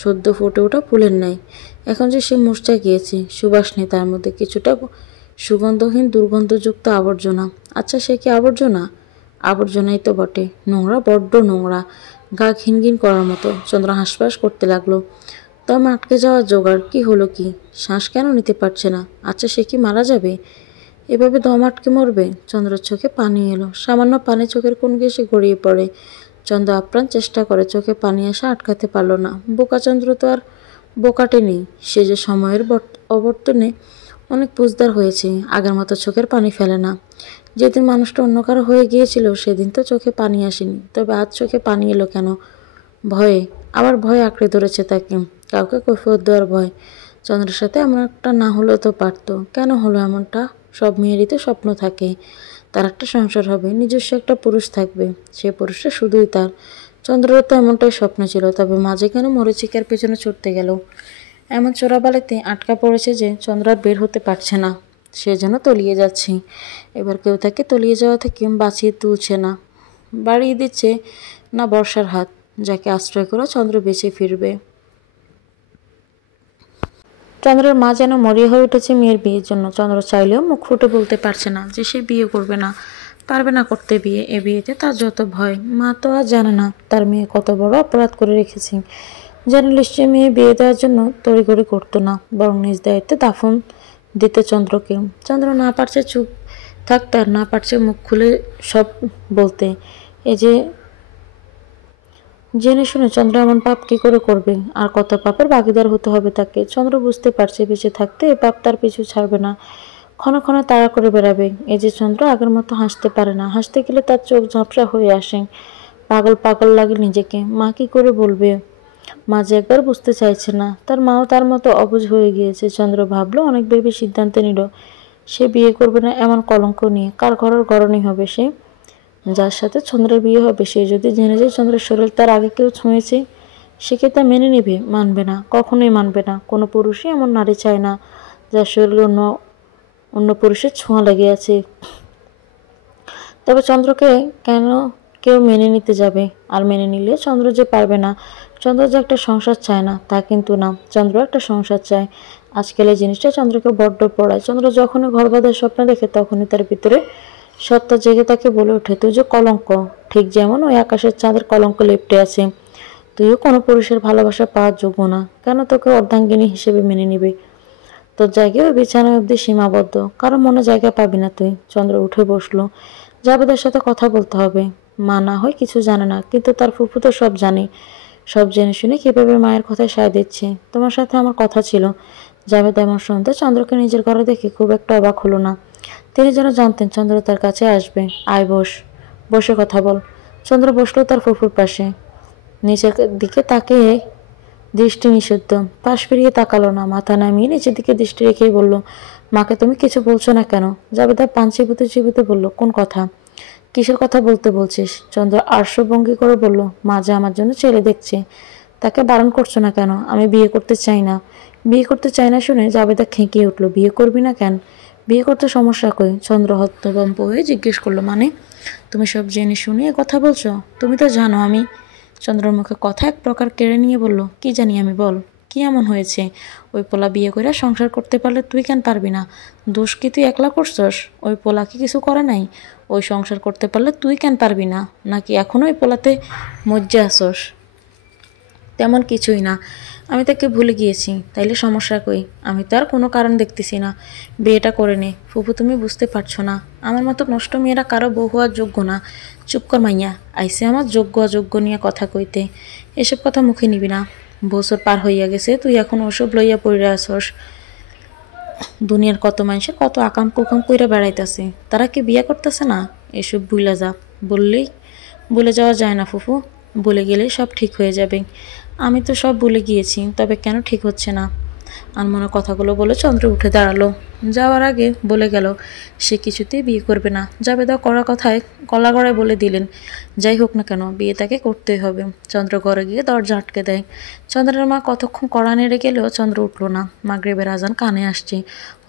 সদ্য ফুটে ওঠা ফুলের ন্যায়। এখন যে সে মূর্ছা গিয়েছে, সুবাস নেই তার মধ্যে, কিছুটা সুগন্ধহীন দুর্গন্ধযুক্ত আবর্জনা। আচ্ছা, সে কি আবর্জনা? আবর্জনাই তো বটে। নোংরা, বড্ড নোংরা, গা ঘিনঘিন করার মতো। চন্দ্র হাঁসফাঁস করতে লাগলো। দম আটকে যাওয়ার জোগাড়। কি হলো কি? শ্বাস কেন নিতে পারছে না? আচ্ছা, সে কি মারা যাবে? এভাবে দম আটকে মরবে? চন্দ্রের চোখে পানি এলো। সামান্য পানি চোখের কোণ ঘেঁষে গড়িয়ে পড়ে। চন্দ্র আপ্রাণ চেষ্টা করে, চোখে পানি আসা আটকাতে পারল না। বোকা চন্দ্র তো আর বোকাটে নেই। সে যে সময়ের অবর্তনে অনেক বুঝদার হয়েছে। আগের মতো চোখের পানি ফেলে না। যেদিন মানুষটা অন্য কারো হয়ে গিয়েছিল সেদিন তো চোখে পানি আসেনি, তবে আজ চোখে পানি এলো কেন? ভয়ে। আবার ভয় আঁকড়ে ধরেছে তাকে। কাউকে কৈফিয়ত দেওয়ার ভয়। চন্দ্রের সাথে এমনটা না হলেও তো পারতো। কেন হলো এমনটা? সব মেয়েরই তো স্বপ্ন থাকে, তার একটা সংসার হবে, নিজস্ব একটা পুরুষ থাকবে। সে পুরুষটা শুধুই তার। চন্দ্রেরও তো এমনটাই স্বপ্ন ছিল, তবে মাঝে কেন মরীচিকার পেছনে ছুটতে গেল? এমন চোরাবালিতে আটকা পড়েছে যে চন্দ্র আর বের হতে পারছে না। সে যেন তলিয়ে যাচ্ছে। এবার কেউ তাকে তলিয়ে যাওয়া থেকে বাঁচিয়ে তুলছে না, বাড়িয়ে দিচ্ছে না বর্ষার হাত, যাকে আশ্রয় করে চন্দ্র বেঁচে ফিরবে। চন্দ্রের মা যেন মরিয়া হয়ে উঠেছে মেয়ের বিয়ের জন্য। চন্দ্র চাইলেও মুখ ফুটে বলতে পারছে না যে সে বিয়ে করবে না, পারবে না করতে বিয়ে। এ বিয়েতে তার যত ভয়। মা তো আর জানে না তার মেয়ে কত বড় অপরাধ করে রেখেছে। যেন নিশ্চয়ই মেয়ে বিয়ে দেওয়ার জন্য তড়িঘড়ি করতো না, বরং নিজ দায়িত্বে দাফন দিতে চন্দ্রকে। চন্দ্র না পারছে চুপ থাকতে, আর না পারছে মুখ খুলে সব বলতে। এই যে জেনে শুনে চন্দ্র এমন পাপ কি করে করবে? আর কত পাপের ভাগিদার হতে হবে তাকে। চন্দ্র বুঝতে পারছে বেঁচে থাকতে এ পাপ তার পিছু ছাড়বে না, ক্ষণে ক্ষণে তাড়া করে বেড়াবে। এই যে চন্দ্র আগের মতো হাসতে পারে না। হাসতে গেলে তার চোখ ঝাপসা হয়ে আসে, পাগল পাগল লাগে নিজেকে। মা কি করে বলবে? মা যে একবার বুঝতে চাইছে না, তার মাও তার মতো অবুঝ হয়ে গিয়েছে। চন্দ্র ভাবলো, অনেক ভেবে সিদ্ধান্ত নিল সে বিয়ে করবে না এমন কলঙ্ক নিয়ে। কার ঘরের গরণী হবে সে? যার সাথে চন্দ্রের বিয়ে হবে সে যদি জেনে যায় চন্দ্রের শরীর তার আগে কেউ ছুঁয়েছে, সে কি তা মেনে নেবে? মানবে না, কখনোই মানবে না। কোনো পুরুষই এমন নারী চায় না যার শরীরে অন্য অন্য পুরুষের ছোঁয়া লেগে আছে। তবে চন্দ্রকে কেন কেউ মেনে নিতে যাবে? আর মেনে নিলে চন্দ্র যে পারবে না। চন্দ্র যে একটা সংসার চায় না তা কিন্তু না, চন্দ্র একটা সংসার চায়। আজকাল এই জিনিসটা চন্দ্রকে বড্ড পড়ায়। চন্দ্র যখনই ঘর বাঁধার স্বপ্ন দেখে তখনই তার ভিতরে সত্তা জেগে তাকে বলে ওঠে, তুই যে কলঙ্ক, ঠিক যেমন ওই আকাশের চাঁদের কলঙ্ক লেপ্টে আছে। তুইও কোনো পুরুষের ভালোবাসা পাওয়ার যোগ্য না। কেন তোকে অর্ধাঙ্গিনী হিসেবে মেনে নিবে? তোর জায়গায় ওই বিছানায় অব্দি সীমাবদ্ধ, কারো মনে জায়গা পাবি না তুই। চন্দ্র উঠে বসলো। জাবেদার সাথে কথা বলতে হবে। মা না হয় কিছু জানে না, কিন্তু তার ফুফু তো সব জানে। সব জেনে শুনে কিভাবে মায়ের কথায় সায় দিচ্ছে। তোমার সাথে আমার কথা ছিল। জাবেদ এমন শুনতে চন্দ্রকে নিজের ঘরে দেখে খুব একটা অবাক হলো না। তিনি যেন জানতেন চন্দ্র তার কাছে আসবে। আয় বস, বসে কথা বল। চন্দ্র বসলো তার ফুফুর পাশে। নিচের দিকে তাকিয়ে দৃষ্টি নিষিদ্ধ। পাশ ফিরিয়ে তাকালো না, মাথা নামিয়ে নিচের দিকে দৃষ্টি রেখেই বলল, মাকে তুমি কিছু বলছো না কেন? জাবেদা পান চিবুতে চিবুতে বলল, কোন কথা? কিসের কথা বলতে বলছিস? চন্দ্র আর্শভঙ্গি করে বলল, মা যে আমার জন্য ছেলে দেখছে, তাকে বারণ করছো না কেন? আমি বিয়ে করতে চাই না। বিয়ে করতে চাই না শুনে জাবেদা খেঁকিয়ে উঠল, বিয়ে করবি না কেন? বিয়ে করতে সমস্যা কই? চন্দ্র হতভম্ব হয়ে জিজ্ঞেস করলো, মানে? তুমি সব জেনে শুনে এ কথা বলছো? তুমি তো জানো আমি। চন্দ্রের মুখে কথা এক প্রকার কেড়ে নিয়ে বলল, কি জানি আমি? বল, কি এমন হয়েছে? ওই পোলা বিয়ে করে সংসার করতে পারলে তুই কেন পারবি না? দোষ কি তুই একলা করছস? ওই পোলা কি কিছু করে নাই? ওই সংসার করতে পারলে তুই কেন পারবি না? নাকি এখনো ওই পোলাতে মজ্জা আসস? তেমন কিছুই না, আমি তাকে ভুলে গিয়েছি। তাইলে সমস্যা কই? আমি তো আর কোনো কারণ দেখতেছি না। বিয়েটা করে নে। ফুফু তুমি বুঝতে পারছো না, আমার মতো নষ্ট মেয়েরা কারো বউ হওয়ার যোগ্য না। চুপ কর মাইয়া, আইসে আমার যোগ্য অযোগ্য নিয়ে কথা কইতে। এসব কথা মুখে নিবি না। বছর পার হইয়া গেছে, তুই এখন ওসব লইয়া পড়ে আসস। দুনিয়ার কত মানুষের কত আকাম কুকাম কইরা বেড়াইতেছে, তারা কি বিয়া করতেছে না? এসব ভুলে যা। বললেই বলে যাওয়া যায় না ফুফু। বলে গেলে সব ঠিক হয়ে যাবে। আমি তো সব ভুলে গিয়েছি, তবে কেন ঠিক হচ্ছে না? আনমনা কথাগুলো বলে চন্দ্র উঠে দাঁড়ালো। যাওয়ার আগে বলে গেল সে কিছুতেই বিয়ে করবে না। জাবেদা কড়া কথায় গলা গড়ায় বলে দিলেন, যাই হোক না কেন বিয়ে তাকে করতেই হবে। চন্দ্র ঘরে গিয়ে দরজা আটকে দেয়। চন্দ্রের মা কতক্ষণ কড়া নেড়ে গেলেও চন্দ্র উঠল না। মাগরিবের আজান কানে আসছে,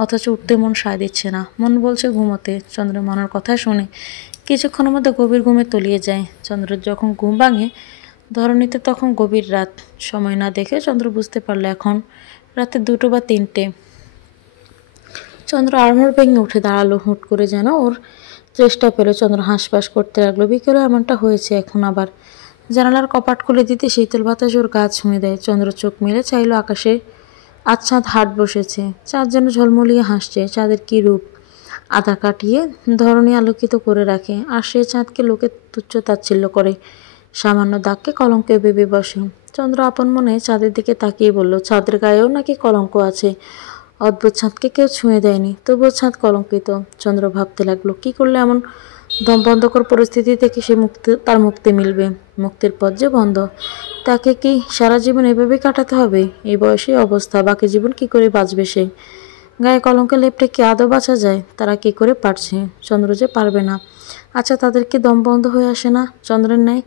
অথচ উঠতে মন সায় দিচ্ছে না। মন বলছে ঘুমোতে। চন্দ্রের মনের কথা শুনে কিছুক্ষণের মধ্যে গভীর ঘুমে তলিয়ে যায়। চন্দ্রের যখন ঘুম ভাঙে ধরণীতে তখন গভীর রাত। সময় না দেখে চন্দ্র বুঝতে পারল এখন রাতে 2টো বা 3টে। চন্দ্র আড়মোড় ভেঙে উঠে দাঁড়ালো। হুট করে যেন ওর চেষ্টা পেল। চন্দ্র হাঁসফাঁস করতে লাগলো। বিকেলে এমনটা হয়েছে এখন আবার। জানালার কপাট খুলে দিতে শীতল বাতাস ওর গা ছুঁয়ে দেয়। চন্দ্র চোখ মেলে চাইল আকাশে। আজ চাঁদ হাট বসেছে। চাঁদ যেন ঝলমলিয়ে হাসছে। চাঁদের কি রূপ! আধা কাটিয়ে ধরণী আলোকিত করে রাখে, আর সে চাঁদকে লোকে তুচ্ছ তাচ্ছিল্য করে, সামান্য দাগকে কলঙ্কে ভেবে বসে। চন্দ্র আপন মনে চাঁদের দিকে তাকিয়ে বলল, চাঁদের গায়েও নাকি কলঙ্ক আছে। অদ্ভুত, চাঁদকে কেউ ছুঁয়ে দেয়নি, তবুও চাঁদ কলঙ্কিত। চন্দ্র ভাবতে লাগলো, কি করলে এমন দমবন্ধকর পরিস্থিতি থেকে সে তার মুক্তি মিলবে। মুক্তির পথ যে বন্ধ। তাকে কি সারা জীবন এভাবেই কাটাতে হবে? এই বয়সে অবস্থা, বাকি জীবন কি করে বাঁচবে সে? গায়ে কলঙ্কে লেপটে কি আদৌ বাঁচা যায়? তারা কি করে পারছে? চন্দ্র যে পারবে না। আচ্ছা, তাদের কি দম বন্ধ হয়ে আসে না চন্দ্রের ন্যায়?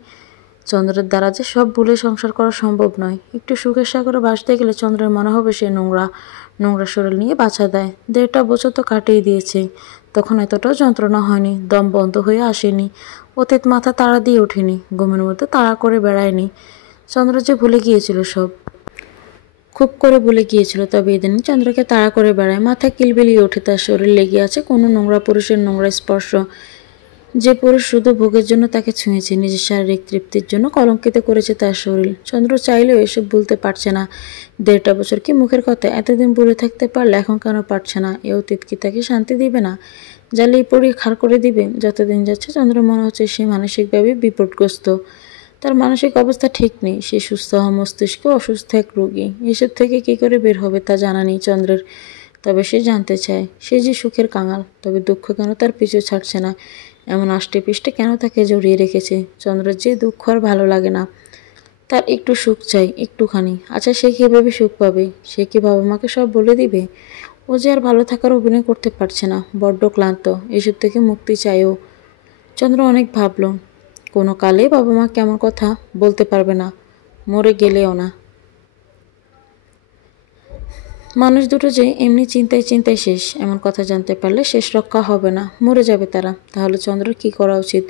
চন্দ্রের দ্বারা যে সব ভুলে সংসার করা সম্ভব নয়। একটু সুখের সাগরে বাঁচতে গেলে চন্দ্রের মনে হবে সে নোংরা। নোংরা শরীর নিয়ে বাঁচা দেয়। 1.5টা বছর তো কাটিয়ে দিয়েছে, তখন এতটাও যন্ত্রণা হয়নি, দম বন্ধ হয়ে আসেনি, অতীত মাথা তাড়া দিয়ে ওঠেনি, ঘুমের মধ্যে তাড়া করে বেড়ায়নি। চন্দ্র যে ভুলে গিয়েছিল সব, খুব করে ভুলে গিয়েছিল। তবে ইদানিং চন্দ্রকে তাড়া করে বেড়ায়। মাথায় কিলবিলিয়ে ওঠে, তার শরীর লেগে আছে কোনো নোংরা পুরুষের নোংরা স্পর্শ। যে পুরুষ শুধু ভোগের জন্য তাকে ছুঁয়েছে, নিজের শারীরিক তৃপ্তির জন্য কলঙ্কিত করেছে তার শরীর। চন্দ্র চাইলেও এসব ভুলতে পারছে না। 1.5টা বছর কি মুখের কথা? এতদিন ভুলে থাকতে পারলে এখন কেন পারছে না? এ অতীত কি তাকে শান্তি দিবে না? জ্বালিয়ে পড়িয়ে খাড় করে দিবে? যতদিন যাচ্ছে চন্দ্র মনে হচ্ছে সে মানসিকভাবে বিপদগ্রস্ত। তার মানসিক অবস্থা ঠিক নেই। সে সুস্থ হওয়া মস্তিষ্ক অসুস্থ এক রোগী। এসব থেকে কি করে বের হবে তা জানা নেই চন্দ্রের। তবে সে জানতে চায়, সে যে সুখের কাঙাল, তবে দুঃখ কেন তার পিছু ছাড়ছে না? এমন আষ্টে পৃষ্ঠে কেন তাকে জড়িয়ে রেখেছে? চন্দ্রের যে দুঃখ আর ভালো লাগে না, তার একটু সুখ চাই, একটুখানি। আচ্ছা, সে কীভাবে সুখ পাবে? সে কি বাবা মাকে সব বলে দিবে? ও যে আর ভালো থাকার অভিনয় করতে পারছে না, বড্ড ক্লান্ত, এসব থেকে মুক্তি চাইও। চন্দ্র অনেক ভাবল, কোনো কালে বাবা মা কেমন কথা বলতে পারবে না, মরে গেলেও না। মানুষ দুটো যে এমনি চিন্তায় চিন্তায় শেষ, এমন কথা জানতে পারলে শেষ রক্ষা হবে না, মরে যাবে তারা। তাহলে চন্দ্র কি করা উচিত?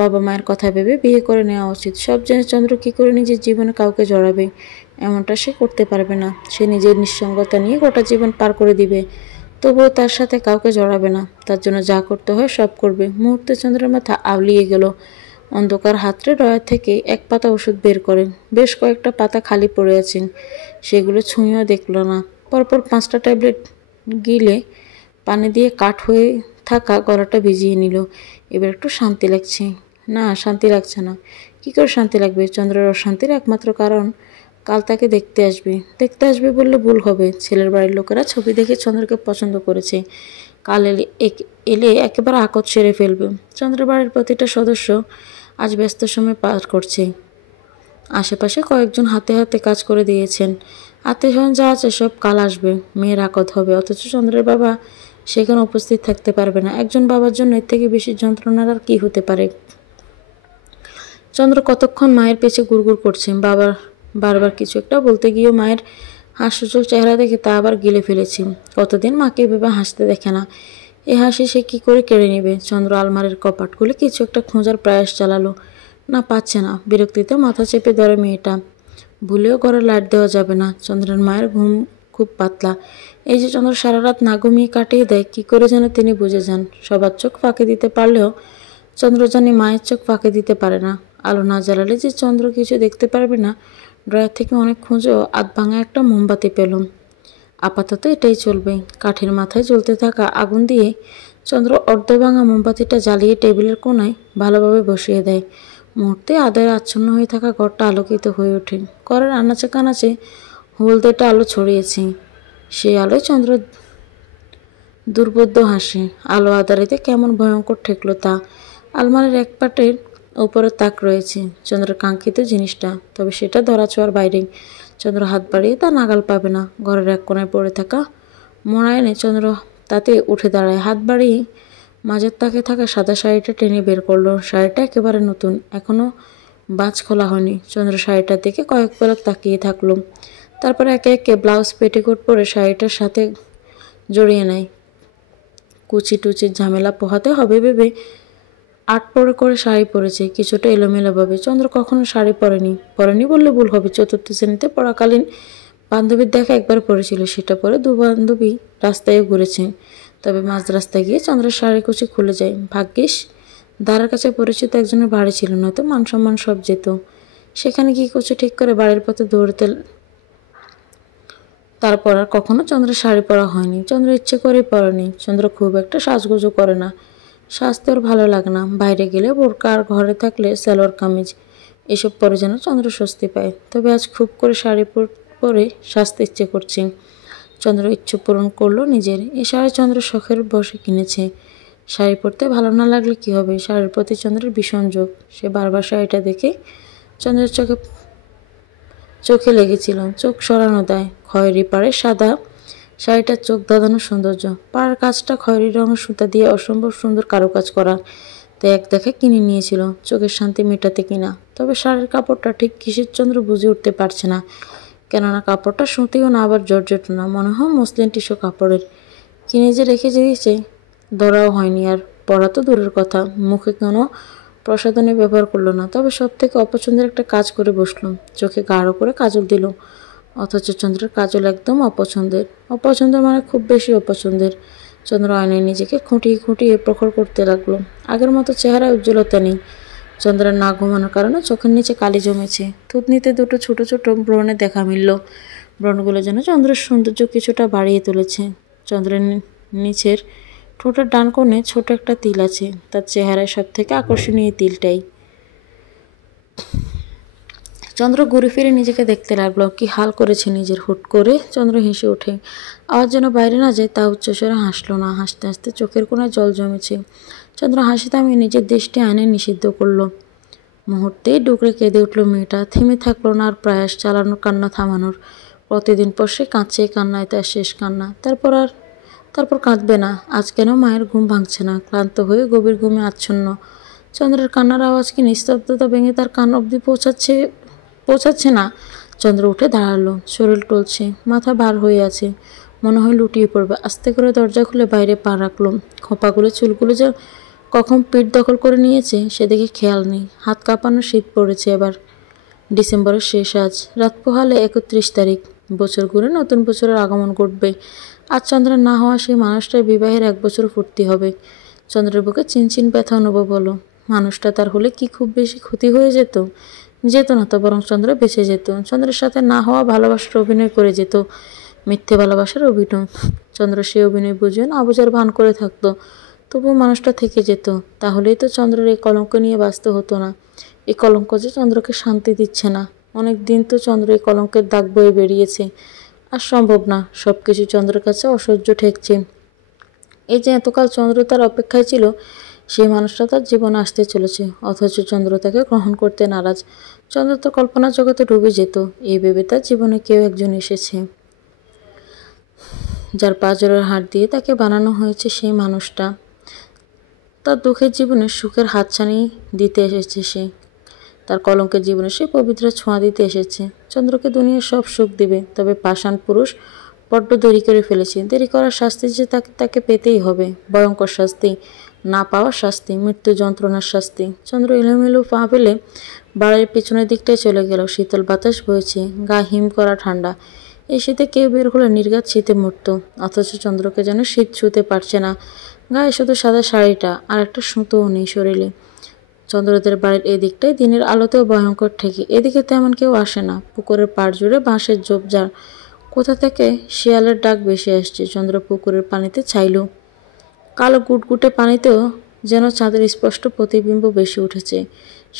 বাবা মায়ের কথা ভেবে বিয়ে করে নেওয়া উচিত। সব জেনে চন্দ্র কি করে নিজের জীবনে কাউকে জড়াবে? এমনটা সে করতে পারবে না। সে নিজের নিঃসঙ্গতা নিয়ে গোটা জীবন পার করে দিবে, তবুও তার সাথে কাউকে জড়াবে না। তার জন্য যা করতে হয় সব করবে। মুহূর্তে চন্দ্রের মাথা আউলিয়ে গেল। অন্ধকার হাতড়ে ড্রয়ার থেকে এক পাতা ওষুধ বের করেন। বেশ কয়েকটা পাতা খালি পড়ে আছেন, সেগুলো ছুঁয়েও দেখল না। পরপর 5টা ট্যাবলেট গিলে পানি দিয়ে কাঠ হয়ে থাকা গলাটা ভিজিয়ে নিল। এবার একটু শান্তি লাগছে। না, শান্তি লাগছে না। কী করে শান্তি লাগবে? চন্দ্রের অশান্তির একমাত্র কারণ কাল তাকে দেখতে আসবে। দেখতে আসবে বললে ভুল হবে। ছেলের বাড়ির লোকেরা ছবি দেখে চন্দ্রকে পছন্দ করেছে। কাল এলে একেবারে আকত সেরে ফেলবে। চন্দ্রের বাড়ির প্রতিটা সদস্য আজ ব্যস্ত সময় পার করছে। আশেপাশে কয়েকজন হাতে হাতে কাজ করে দিয়েছেন। আত্মীয়স্বজন যা আছে সব কাল আসবে। মেয়ের আকত হবে, অথচ চন্দ্রের বাবা সেখানে উপস্থিত থাকতে পারবে না। একজন বাবার জন্য এর থেকে বেশি যন্ত্রণার আর কি হতে পারে? চন্দ্র কতক্ষণ মায়ের পেছে গুড়গুড় করছে। বারবার কিছু একটা বলতে গিয়েও মায়ের হাস্যোজ্জ্বল চেহারা দেখে তা আবার গিলে ফেলেছি। কতদিন মাকে এভাবে হাসতে দেখে না। এ হাসি সে কী করে কেড়ে নেবে? চন্দ্র আলমারির কপাট খুলে কিছু একটা খোঁজার প্রয়াস চালালো। না, পাচ্ছে না। বিরক্তিতে মাথা চেপে ধরে মেয়েটা। ভুলেও ঘরে লাইট দেওয়া যাবে না। চন্দ্রের মায়ের ঘুম খুব পাতলা। এই যে চন্দ্র সারা রাত না ঘুমিয়ে কাটিয়ে দেয়, কী করে যেন তিনি বুঝে যান। সবার চোখ ফাঁকি দিতে পারলেও চন্দ্র জানি মায়ের চোখ ফাঁকি দিতে পারে না। আলো না জ্বালালে যে চন্দ্র কিছু দেখতে পারবে না। ড্রয়ার থেকে অনেক খুঁজেও আধভাঙা একটা মোমবাতি পেলুম। আপাতত এটাই চলবে। কাঠের মাথায় জ্বলতে থাকা আগুন দিয়ে চন্দ্র অর্ধভাঙা মোমবাতিটা জ্বালিয়ে টেবিলের কোণায় ভালোভাবে বসিয়ে দেয়। মুহূর্তে আধারে আচ্ছন্ন হয়ে থাকা ঘরটা আলোকিত হয়ে ওঠে। ঘরের আনাচে কানাচে হলদেটা আলো ছড়িয়েছে। সেই আলোয় চন্দ্র দুর্বোধ্য হাসে। আলো আধারিতে কেমন ভয়ঙ্কর ঠেকল তা। আলমারির এক পাটের উপরে তাক রয়েছে, চন্দ্রের কাঙ্ক্ষিত জিনিসটা, তবে সেটা ধরাছোঁয়ার বাইরে। চন্দ্র হাত বাড়িয়ে তা নাগাল পাবে না। ঘরের এক কোণায় পড়ে থাকা মোড়া এনে চন্দ্র তাতে উঠে দাঁড়ায়। হাত বাড়িয়ে মাঝের তাকে থাকা সাদা শাড়িটা টেনে বের করলো। শাড়িটা একেবারে নতুন, এখনো বাজ খোলা হয়নি। চন্দ্র শাড়িটার দিকে কয়েক পলক তাকিয়ে থাকলো। তারপর একে একে ব্লাউজ পেটিকোট পরে শাড়িটার সাথে জড়িয়ে নেয়। কুচি টুচির ঝামেলা পোহাতে হবে ভেবে আট পরে করে শাড়ি পরেছে, কিছুটা এলোমেলোভাবে। চন্দ্র কখনো শাড়ি পরেনি বললে ভুল হবে। 4র্থ শ্রেণীতে পড়াকালীন বান্ধবীর দেখা একবার পরেছিল, সেটা পরে 2 বান্ধবী রাস্তায় ঘুরেছে। তবে মাঝ রাস্তায় গিয়ে চন্দ্রের শাড়ি কুচি খুলে যায়। ভাগ্যিস দ্বারের কাছে পরিচিত একজনের বাড়ি ছিল, নয়তো মান সম্মান সব যেত। সেখানে গিয়ে কুচি ঠিক করে বাড়ির পথে দৌড়তে। তারপর আর কখনো চন্দ্রের শাড়ি পরা হয়নি। চন্দ্র ইচ্ছে করেই পরেনি। চন্দ্র খুব একটা সাজগোজও করে না। সাজতে ওর ভালো লাগে না। বাইরে গেলে বোরকা আর ঘরে থাকলে সালোয়ার কামিজ এসব পরে যেন চন্দ্র স্বস্তি পায়। তবে আজ খুব করে শাড়ি পরে সাজতে ইচ্ছে করছে। চন্দ্র ইচ্ছে পূরণ করলো নিজের। এই শাড়ি চন্দ্র শখের বশে কিনেছে। শাড়ি পরতে ভালো না লাগলে কী হবে? শাড়ির প্রতি চন্দ্রের ভীষণ ঝোঁক। সে বারবার শাড়িটা দেখে চন্দ্রের চোখে লেগেছিল। চোখ সরানো দেয়। খয়েরি পাড়ে সাদা শাড়িটার চোখ ধাঁধানো সৌন্দর্য। পাড়ার কাজটা খয়েরি রঙের সুতা দিয়ে অসম্ভব সুন্দর কারুকাজ করা, তাই এক দেখে কিনে নিয়েছিল, চোখের শান্তি মেটাতে কিনা। তবে শাড়ির কাপড়টা ঠিক কিসের চন্দ্র বুঝে উঠতে পারছে না। কেননা কাপড়টা সুতিও না, আবার জর্জেট না, মনে হয় মসলিন টিস্যু কাপড়ের। কিনে যে রেখে দিয়েছে, ধরাও হয়নি। আর পরা তো দূরের কথা, মুখে কোনো প্রসাধনী ব্যবহার করলো না। তবে সব থেকে অপছন্দের একটা কাজ করে বসলো। চোখে গাঢ় করে কাজল দিল। অথচ চন্দ্রের কাজল একদম অপছন্দের মানে খুব বেশি অপছন্দের। চন্দ্র আয়নায় নিজেকে খুঁটিয়ে খুঁটিয়ে প্রখর করতে লাগলো। আগের মতো চেহারায় উজ্জ্বলতা নেই। চন্দ্রের না ঘুমানোর কারণে চোখের নিচে কালি জমেছে। থুতনিতে 2টো ছোট ছোট ব্রণে দেখা মিলল। ব্রণগুলো যেন চন্দ্রের সৌন্দর্য কিছুটা বাড়িয়ে তুলেছে। চন্দ্রের নিচের ঠোঁটের ডান কোণে ছোট একটা তিল আছে। তার চেহারায় সব থেকে আকর্ষণীয় তিলটাই। চন্দ্র ঘুরে ফিরে নিজেকে দেখতে লাগলো, কি হাল করেছে নিজের। হুট করে চন্দ্র হেসে ওঠে। আওয়াজ যেন বাইরে না যায় তা উচ্চস্বরে হাসলো না। হাসতে হাসতে চোখের কোণায় জল জমেছে। চন্দ্র হাসি থামিয়ে নিজের দৃষ্টি আয়নায় নিষিদ্ধ করলো। মুহূর্তেই ডুকরে কেঁদে উঠল মেয়েটা। থেমে থাকলো না আর প্রয়াস চালানোর, কান্না থামানোর। প্রতিদিন পর সে কাঁদছে, কান্নায় তার শেষ কান্না। তারপর কাঁদবে না। আজ কেন মায়ের ঘুম ভাঙছে না। ক্লান্ত হয়ে গভীর ঘুমে আচ্ছন্ন। চন্দ্রের কান্নার আওয়াজ কি নিস্তব্ধতা ভেঙে তার কান অবধি পৌঁছাচ্ছে না। চন্দ্র উঠে দাঁড়ালো। শরীর টলছে, মাথা ভার হয়ে আছে, মনে হয় লুটিয়ে পড়বে। আস্তে করে দরজা খুলে বাইরে পা রাখলো। খোঁপাগুলো চুলগুলো যে কখন পিঠ দখল করে নিয়েছে সেদিকে খেয়াল নেই। হাত কাঁপানো, শীত পড়েছে এবার। ডিসেম্বরের শেষ আজ। রাত পোহালে 31 তারিখ। বছর ঘুরে নতুন বছরের আগমন ঘটবে। আজ চন্দ্রের না হওয়া সেই মানুষটার বিবাহের 1 বছর ফুর্তি হবে। চন্দ্রের বুকে চিনচিন ব্যথা অনুভব হলো। মানুষটা তার হলে কি খুব বেশি ক্ষতি হয়ে যেত? যেত না তো, বরং চন্দ্র বেঁচে যেত। চন্দ্রের সাথে না হওয়া ভালোবাসার অভিনয় করে যেত। মিথ্যে ভালোবাসার অভিনয়। চন্দ্র সে অভিনয় বুঝিয়ে না বোঝার ভান করে থাকতো। তবুও মানুষটা থেকে যেত। তাহলেই তো চন্দ্রের এই কলঙ্ক নিয়ে বাঁচতে হতো না। এই কলঙ্ক যে চন্দ্রকে শান্তি দিচ্ছে না। অনেক দিন তো চন্দ্র এই কলঙ্কের দাগ বয়ে বেরিয়েছে। আর সম্ভব না। সব কিছু চন্দ্রের কাছে অসহ্য ঠেকছে। এই যে এতকাল চন্দ্র তার অপেক্ষায় ছিল, সেই মানুষটা তার জীবনে আসতে চলেছে, অথচ চন্দ্র তাকে গ্রহণ করতে নারাজ। চন্দ্র তো কল্পনা জগতে ডুবে যেত। এই ভেবে তার জীবনে কেউ একজন এসেছে, যার পাঁজরের হাড় দিয়ে তাকে বানানো হয়েছে। সেই মানুষটা তার দুঃখের জীবনে সুখের হাতছানি দিতে এসেছে। সে তার কলঙ্কের জীবনে সে পবিত্র ছোঁয়া দিতে এসেছে। চন্দ্রকে দুনিয়ার সব সুখ দিবে, তবে পাষাণ পুরুষ বড্ড দেরি করে ফেলেছে। দেরি করার শাস্তি যে তাকে পেতেই হবে। ভয়ঙ্কর শাস্তি, না পাওয়ার শাস্তি, মৃত্যু যন্ত্রণার শাস্তি। চন্দ্র এলোমেলো পা ফেলে বাড়ির পেছনের দিকটায় চলে গেল। শীতল বাতাস বইছে, গা হিম করা ঠান্ডা। এই শীতে কেউ বের হলে নির্ঘাত শীতে মরত, অথচ চন্দ্রকে যেন শীত ছুঁতে পারছে না। গায়ে শুধু সাদা শাড়িটা, আর একটা সুতোও নেই শরীরে। চন্দ্রদের বাড়ির এদিকটায় দিনের আলোতেও ভয়ঙ্কর ঠেকি। এদিকে তেমন কেউ আসে না। পুকুরের পাড় জুড়ে বাঁশের ঝোপঝাড়। কোথা থেকে শিয়ালের ডাক ভেসে আসছে। চন্দ্র পুকুরের পানিতে চাইল। কালো গুটগুটে পানিতেও যেন চাঁদের স্পষ্ট প্রতিবিম্ব বেশি উঠেছে,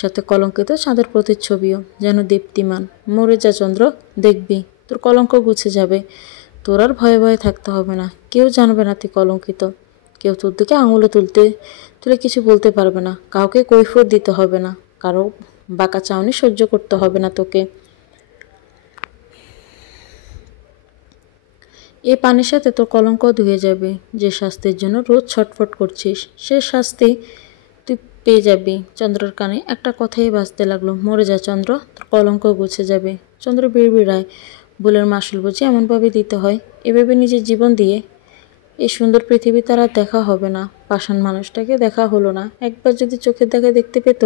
সাথে কলঙ্কিত চাঁদের প্রতিচ্ছবিও যেন দীপ্তিমান। মরে যা চন্দ্র, দেখবি তোর কলঙ্ক গুছে যাবে। তোর আর ভয়ে ভয়ে থাকতে হবে না। কেউ জানবে না তুই কলঙ্কিত। কেউ তোর দিকে আঙুলে তুলে কিছু বলতে পারবে না। কাউকে কৈফিয়ত দিতে হবে না। কারো বাঁকা চাউনি সহ্য করতে হবে না তোকে। এই পানির সাথে তোর কলঙ্ক ধুয়ে যাবে। যে শাস্তির জন্য রোজ ছটফট করছিস, সে শাস্তি তুই পেয়ে যাবি। চন্দ্রের কানে একটা কথাই বাজতে লাগলো, মরে যা চন্দ্র, তোর কলঙ্ক গুছে যাবে। চন্দ্র বিড়বিড়ায়, ভুলের মাসুল বুঝি এমনভাবে দিতে হয়? এভাবে নিজের জীবন দিয়ে এই সুন্দর পৃথিবী তার আর দেখা হবে না। পাষাণ মানুষটাকে দেখা হলো না। একবার যদি চোখের দেখা দেখতে পেত,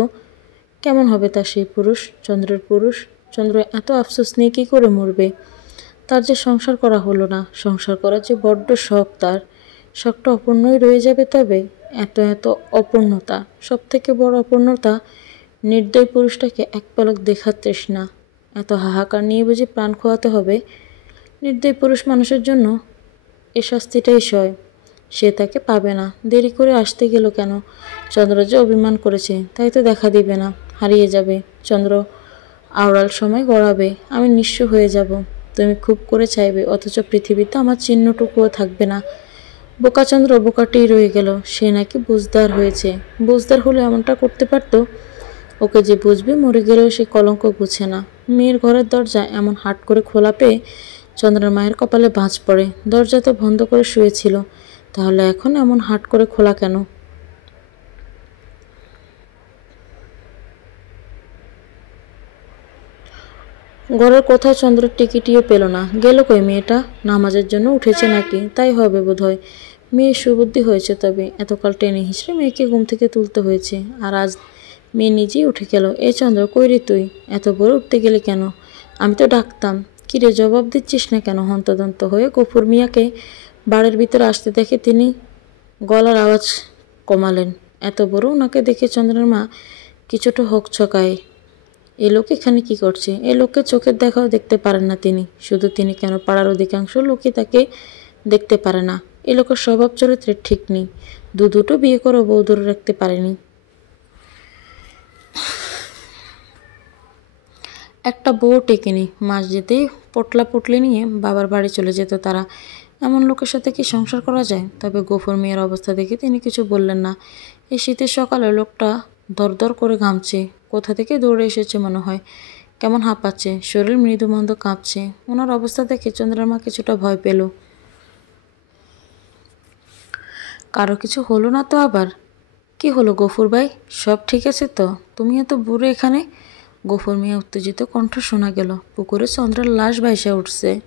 কেমন হবে তার সেই পুরুষ, চন্দ্রের পুরুষ? চন্দ্র এত আফসোস নিয়ে কী করে মরবে? তার যে সংসার করা হলো না। সংসার করার যে বড্ড শখ তার। শখটা অপূর্ণই রয়ে যাবে তবে। এত এত অপূর্ণতা। সব থেকে বড় অপূর্ণতা, নির্দয় পুরুষটাকে এক পলক দেখার তৃষ্ণা। এত হাহাকার নিয়ে বুঝি প্রাণ খোয়াতে হবে? নির্দয় পুরুষ মানুষের জন্য এ শাস্তিটাই সয়। সে তাকে পাবে না। দেরি করে আসতে গেল কেন? চন্দ্র যে অভিমান করেছে, তাই তো দেখা দিবে না। হারিয়ে যাবে চন্দ্র। আওড়াল সময় গড়াবে। আমি নিঃস্ব হয়ে যাব। তুমি খুব করে চাইবে, অথচ পৃথিবীতে আমার চিহ্নটুকুও থাকবে না। বোকাচন্দ্র বোকাটিই রয়ে গেল। সে নাকি বুঝদার হয়েছে। বুঝদার হলে এমনটা করতে পারত? ওকে যে বুঝবে, মরে গেলেও সে কলঙ্ক গুছে না। মেয়ের ঘরের দরজা এমন হাট করে খোলা পেয়ে চন্দ্রের মায়ের কপালে ভাঁজ পড়ে। দরজা তো বন্ধ করে শুয়েছিল, তাহলে এখন এমন হাট করে খোলা কেন? ঘরের কোথাও চন্দ্রের টিকিটিও পেল না। গেল কই মেয়েটা? নামাজের জন্য উঠেছে নাকি? তাই হবে বোধহয়। মেয়ের সুবুদ্ধি হয়েছে তবে। এতকাল টেনে হিঁচড়ে মেয়েকে ঘুম থেকে তুলতে হয়েছে, আর আজ মেয়ে নিজেই উঠে গেল। এ চন্দ্র, কই রে তুই? এত বড় উঠতে গেলি কেন? আমি তো ডাকতাম। কিরে, জবাব দিচ্ছিস না কেন? হন্তদন্ত হয়ে গফুর মিয়াকে বাড়ির ভিতরে আসতে দেখে তিনি গলার আওয়াজ কমালেন। এত বড় ওনাকে দেখে চন্দ্রের মা কিছুটা হকচকায়। এ লোক এখানে কি করছে? এ লোককে চোখের দেখাও দেখতে পারেন না তিনি। শুধু তিনি কেন, পাড়ার অধিকাংশ লোকই তাকে দেখতে পারে না। এ লোকের স্বভাব চরিত্রের ঠিক নেই। দুটো বিয়ে করে বউ ধরে রাখতে পারেনি। একটা বউ টেকেনি, মাস যেতেই পটলা পুটলি নিয়ে বাবার বাড়ি চলে যেত তারা। এমন লোকের সাথে কি সংসার করা যায়? তবে গফুর মিয়ার অবস্থা দেখে তিনি কিছু বললেন না। এই শীতের সকালে লোকটা দরদর করে ঘামছে, কোথা থেকে দৌড়ে এসেছে মনে হয়। কেমন হাঁপাচ্ছে, শরীর মৃদুমন্দ কাঁপছে। ওনার অবস্থা দেখে চন্দ্রমা কিছুটা ভয় পেল। কারো কিছু হলো না তো আবার? কি হলো গফুর ভাই, সব ঠিক আছে তো? তুমি এত বুড়ো এখানে? গফুর মিয়া উত্তেজিত কণ্ঠ শোনা গেল। পুকুরে চন্দ্রের লাশ ভাইসা উঠছে।